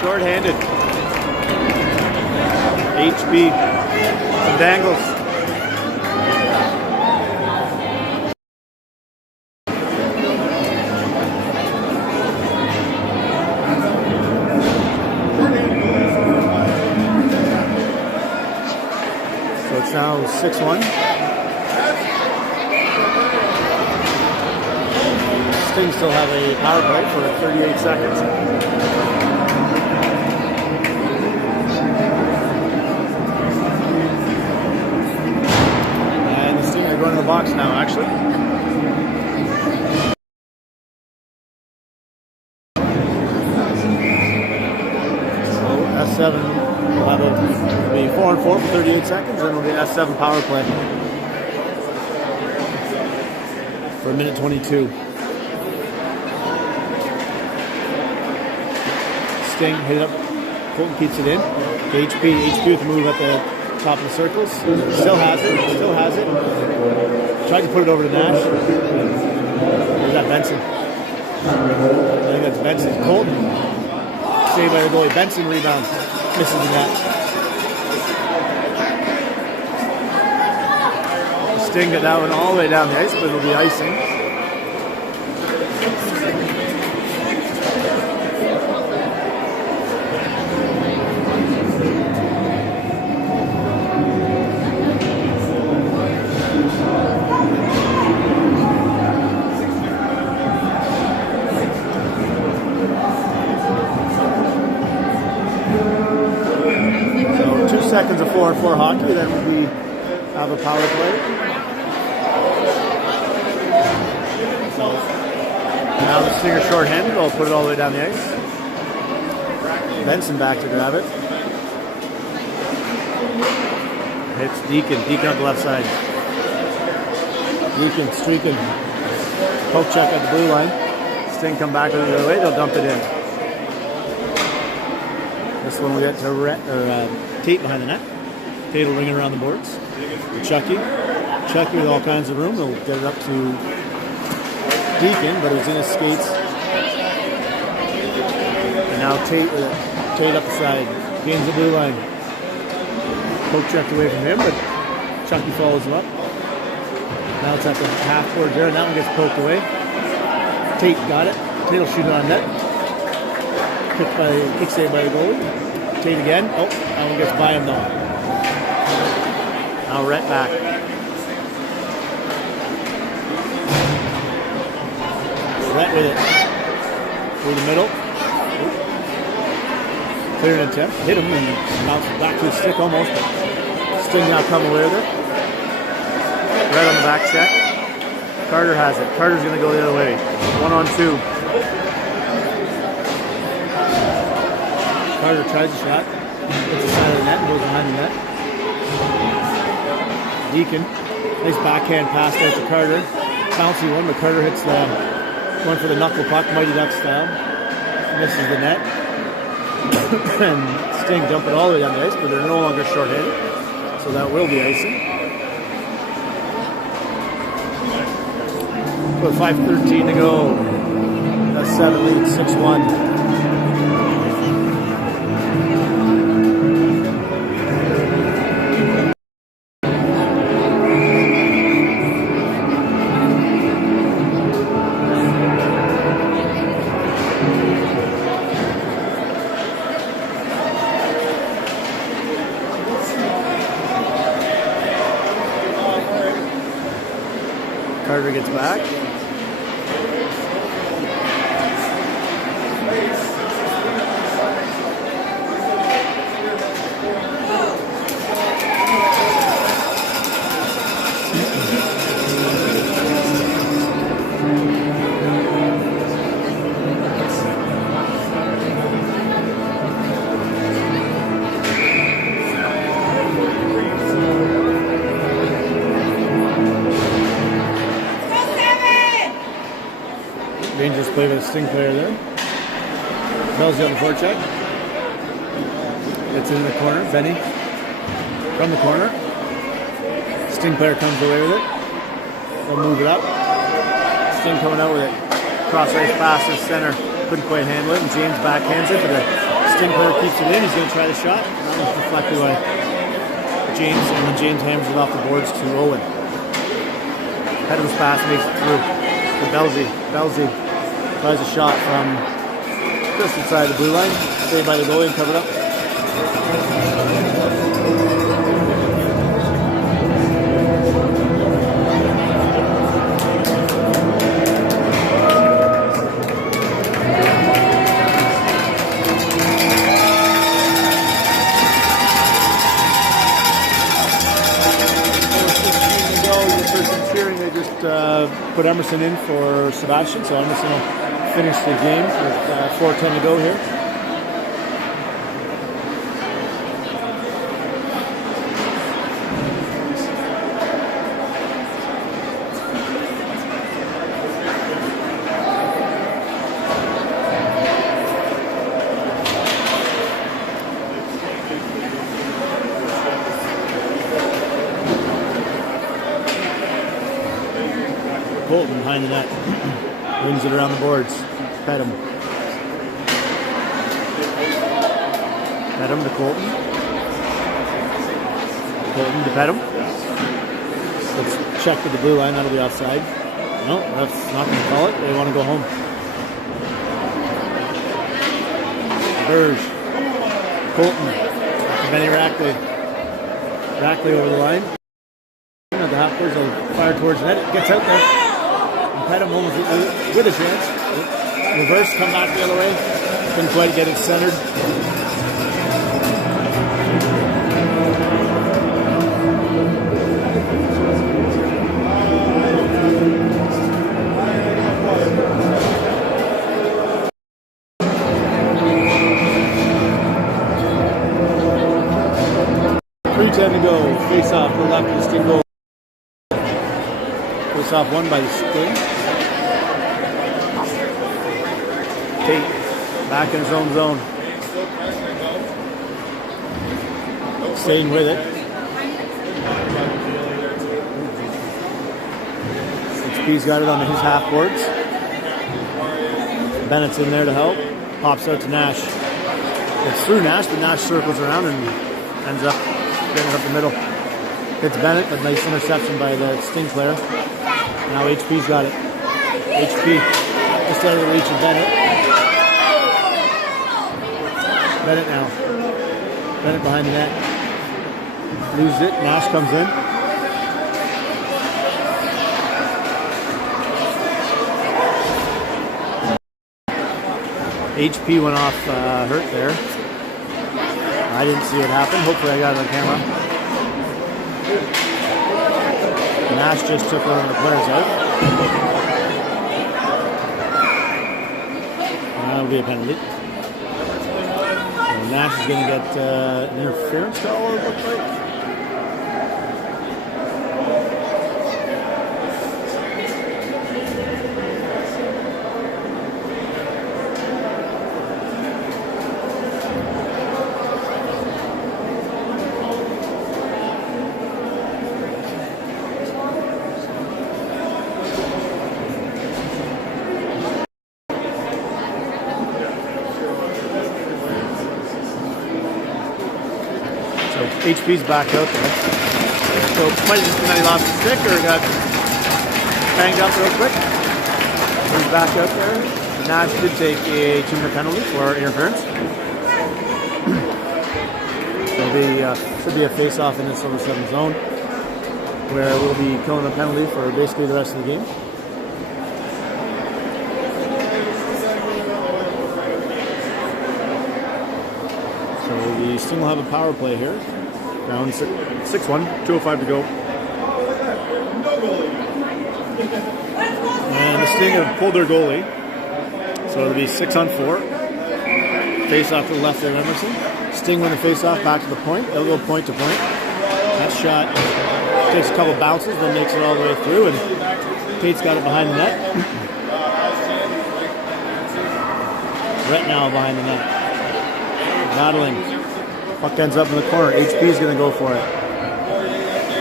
Short-handed. HP. Some dangles. Now 6-1. Sting still have a power play for 38 seconds. now, actually. So S7 will have it'll be 4 and 4 for 38 seconds, and it'll be S7 power play for a minute 22. Sting hit it up. Colton keeps it in. HP with the move at the top of the circles. Still has it. Tried to put it over to Nash. Or is that Benson? I think that's Benson. Colton. Saved by the goalie. Benson rebounds. Misses the net. Sting got that one all the way down the ice, but it'll be icing. So 2 seconds of 4 and 4 hockey, then we have a power play. So now the Stinger short-handed. I'll put it all the way down the ice. Benson back to grab it. Hits Deacon. Deacon on the left side. Deacon streaking. Poke check at the blue line. Sting come back the other way. They'll dump it in. This one we get to Tate behind the net. Tate will ring it around the boards. Chucky with all kinds of room. He'll get it up to Deacon, but it was in his skates. And now Tate with it. Tate up the side. Gains the blue line. Poke checked away from him, but Chucky follows him up. Now it's at the half board there, and that one gets poked away. Tate got it. Tate will shoot it on net. Kick saved by the goalie. Tate again. Oh, that one gets by him though. Now Rhett back. Rhett with it. Through the middle. Clear an attempt. Hit him and bounced back to his stick almost. Sting now come away with it. Rhett on the back set. Carter has it. Carter's going to go the other way. 1-on-2. Carter tries a shot. Hits the side of the net and goes behind the net. Deacon. Nice backhand pass there to Carter. Bouncy one, but Carter hits the one for the knuckle puck, Mighty Duck style. Misses the net. And Sting dump it all the way down the ice, but they're no longer short-handed. So that will be icing. With 5:13 to go. That's 7 lead, 6-1. Carter gets back. Rangers play with a Sting player there. Bellsy on the forecheck. It's in the corner. Benny from the corner. Sting player comes away with it. They'll move it up. Sting coming out with it. Cross ice pass to center. Couldn't quite handle it. And James backhands it, but the Sting player keeps it in. He's going to try the shot. That was deflected by James, and then James hammers it off the boards to Owen. Head of his pass makes it through to Bellsy. Bellsy tries a shot from just inside the blue line. Saved by the goalie and covered up. they just put Emerson in for Sebastian, so Emerson will finish the game with 4:10 to go here. Colton behind the net. Wins it around the boards. Pedham. Pedham to Colton. Colton to Pedham. Let's check with the blue line. That'll be offside. No, that's not going to call it. They want to go home. Burge. Colton. Benny Rackley. Rackley over the line. At the half court, will fire towards the net. It gets out there. Pedham almost with a chance. Reverse, come back the other way. Couldn't quite get it centered. .3:10 to go. Face off the left of the Sting goal. Face off won by the Sting. Tate back in his own zone. Staying with it. 6P's got it on his half boards. Bennett's in there to help. Pops out to Nash. It's through Nash, but Nash circles around and ends up getting it up the middle. Hits Bennett, but nice interception by the Sting player. Now HP's got it. HP just out of the reach of Bennett. Bennett now. Bennett behind the net. Loses it. Nash comes in. HP went off hurt there. I didn't see it happen. Hopefully I got it on camera. Nash just took one of the players out. That'll be a penalty. And Nash is going to get an interference call, it looks like. HP's back out there. So might have just been that he lost his stick or got banged up real quick. So he's back out there. Nash did take a 2-minute penalty for interference. So should be a face-off in this level 7 zone where we'll be killing a penalty for basically the rest of the game. So the Sting will have a power play here. Round 6-1, 2:05 to go. And the Sting have pulled their goalie. So it'll be 6-on-4. Face off to the left there, Emerson. Sting win the face off back to the point. They'll go point to point. That shot takes a couple bounces, then makes it all the way through. And Tate's got it behind the net. Brett now behind the net. Battling. Puck ends up in the corner. HP is going to go for it.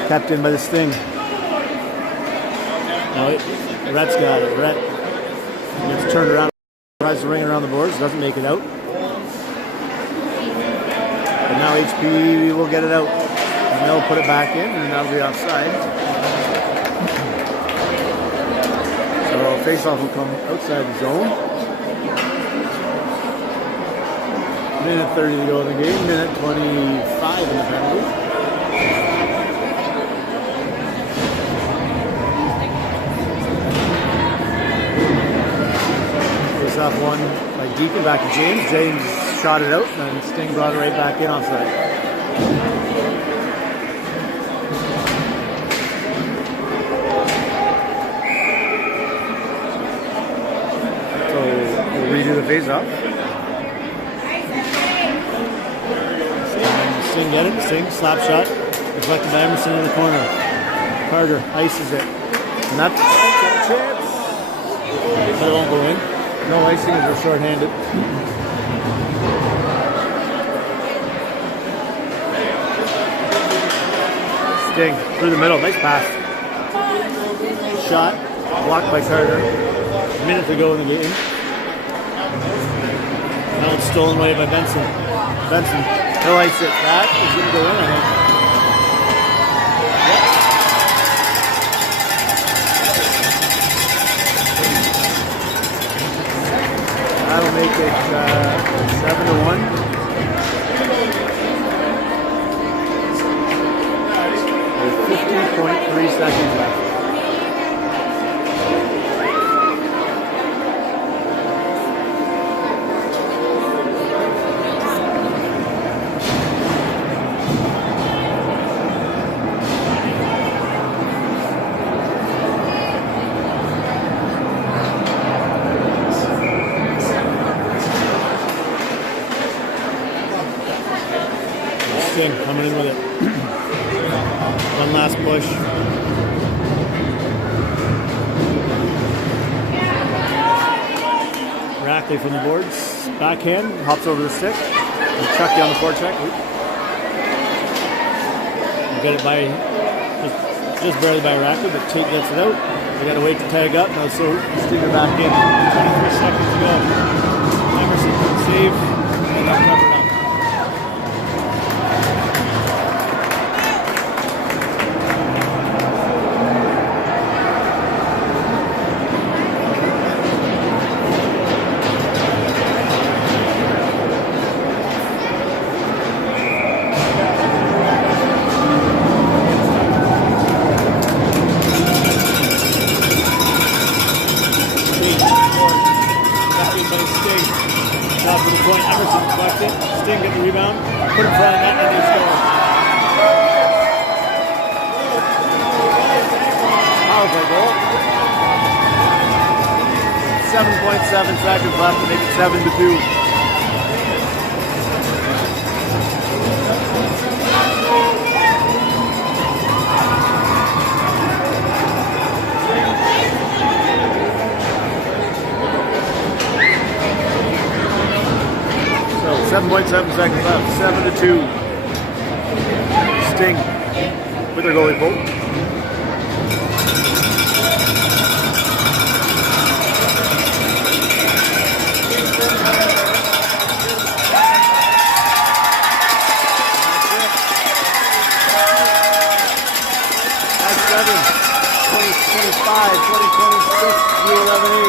Kept in by the Sting. No, Rhett's got it. Rhett gets turned around, tries to ring around the boards, doesn't make it out. But now HP will get it out. And they'll put it back in, and that'll be offside. So face-off will come outside the zone. Minute 30 to go in the game. Minute 25 in the penalty. Face off one by Deacon back to James. James shot it out and Sting brought it right back in offside. Sting, slap shot, deflected by Emerson in the corner. Carter ices it. And that's a chance. But it won't go in. No icing as we're short-handed. Sting through the middle, nice pass. Shot, blocked by Carter. A minute to go in the game. Now it's stolen away by Benson. Benson, he'll ice it. That is going to go in, I think. That'll make it 7-1. There's 50.3 seconds left. Sting coming in with it. One last push. Rackley from the boards. Backhand, hops over the stick. And Chucky on the forecheck. Get it by just barely by Rackley, but Tate gets it out. They got to wait to tag up. Now so Stinger back in. 23 seconds to go. Emerson can save and that's covered up. Sting get the rebound, put it in front of that, and they score. Power goal. 7.7 seconds left to make it 7-2. So 7.7 seconds left, 7-2. Sting with their goalie pull. That's 7, 2025, 2026, U11A.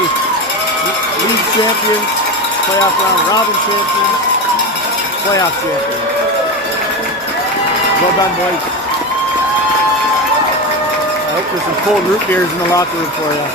League champions, playoff round robin champions, playoff champions. Well done, boys. I hope there's some cold root beers in the locker room for you.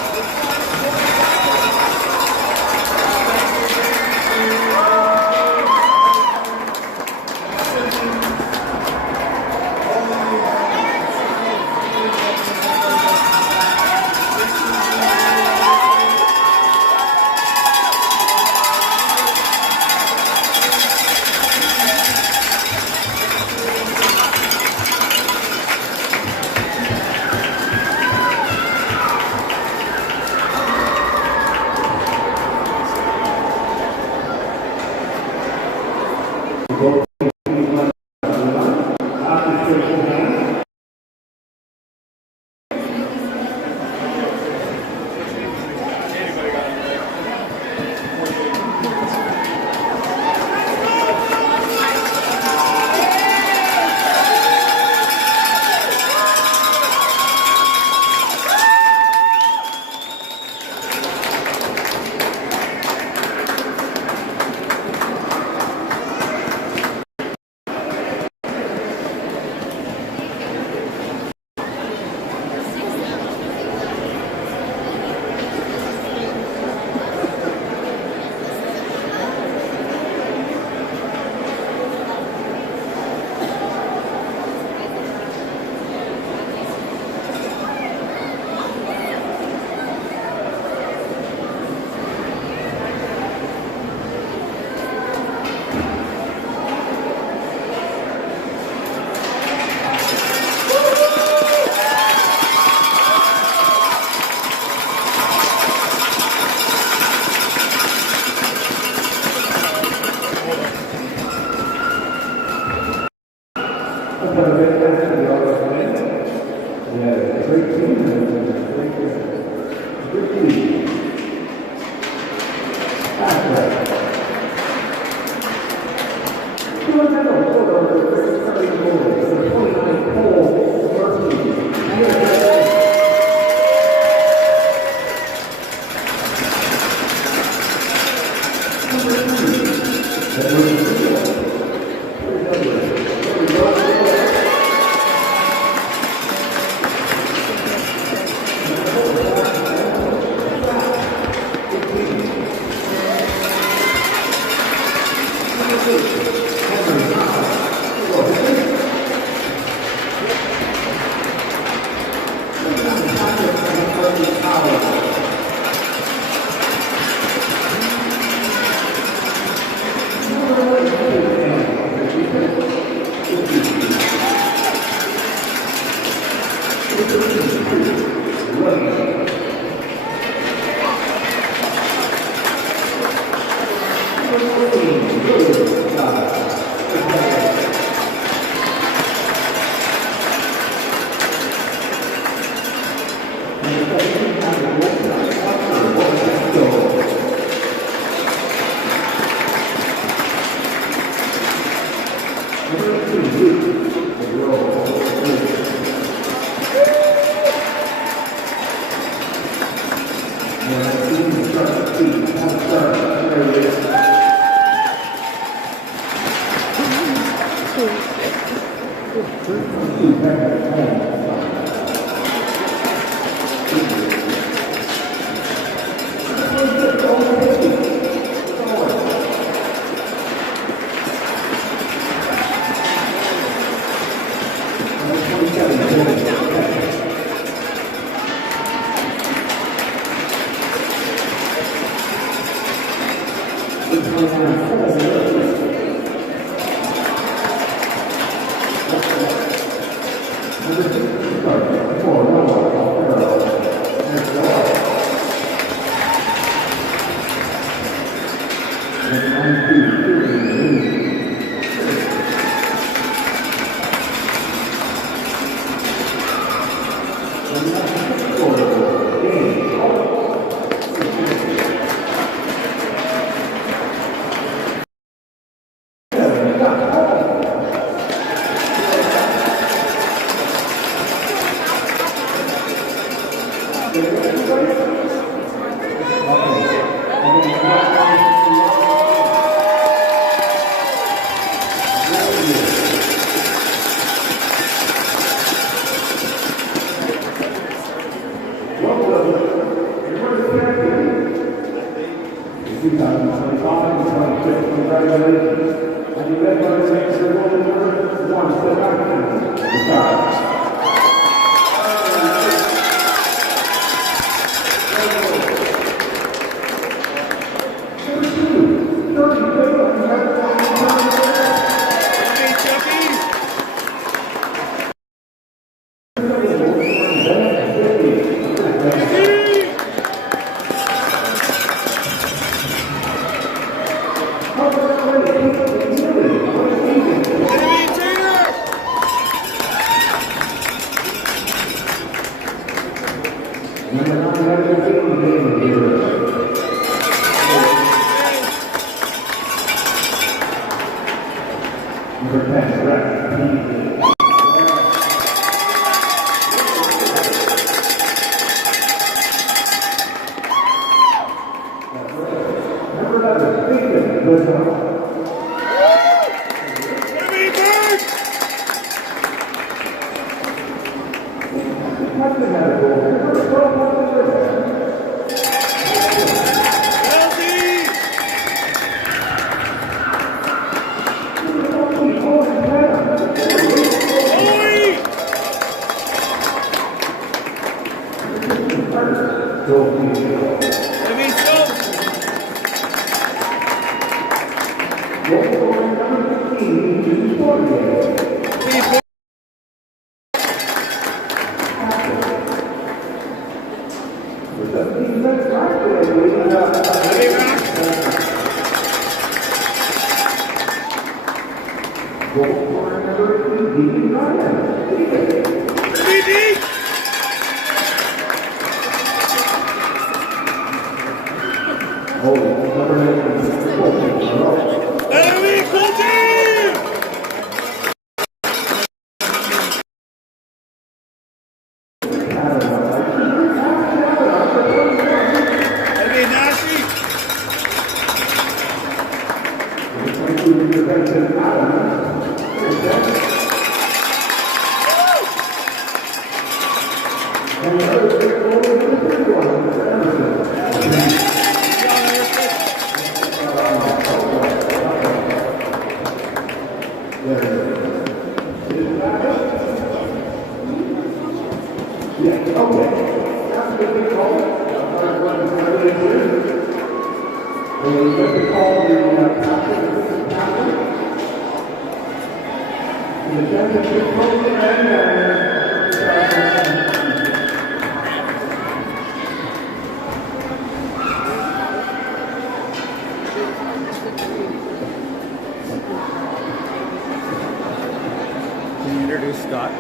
Can you introduce Scott?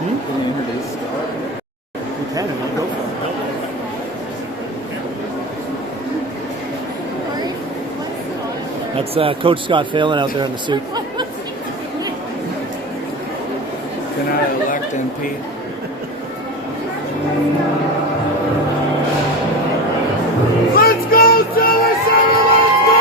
Can you introduce Scott? You can, and I'll go for it. That's Coach Scott Phelan out there in the suit. Can I elect MP? Let's go, Silver Seven! Let's go!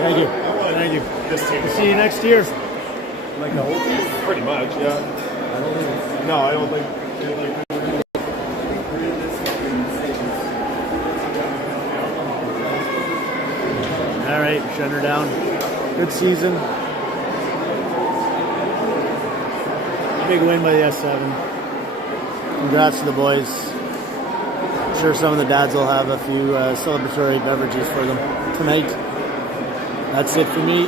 Thank you. Thank you. We'll see you next year. Like the whole team? Pretty much, yeah. I don't think. No, I don't think. All right. right, shutting her down. Good season. Big win by the S7. Congrats to the boys. I'm sure some of the dads will have a few celebratory beverages for them tonight. That's it for me.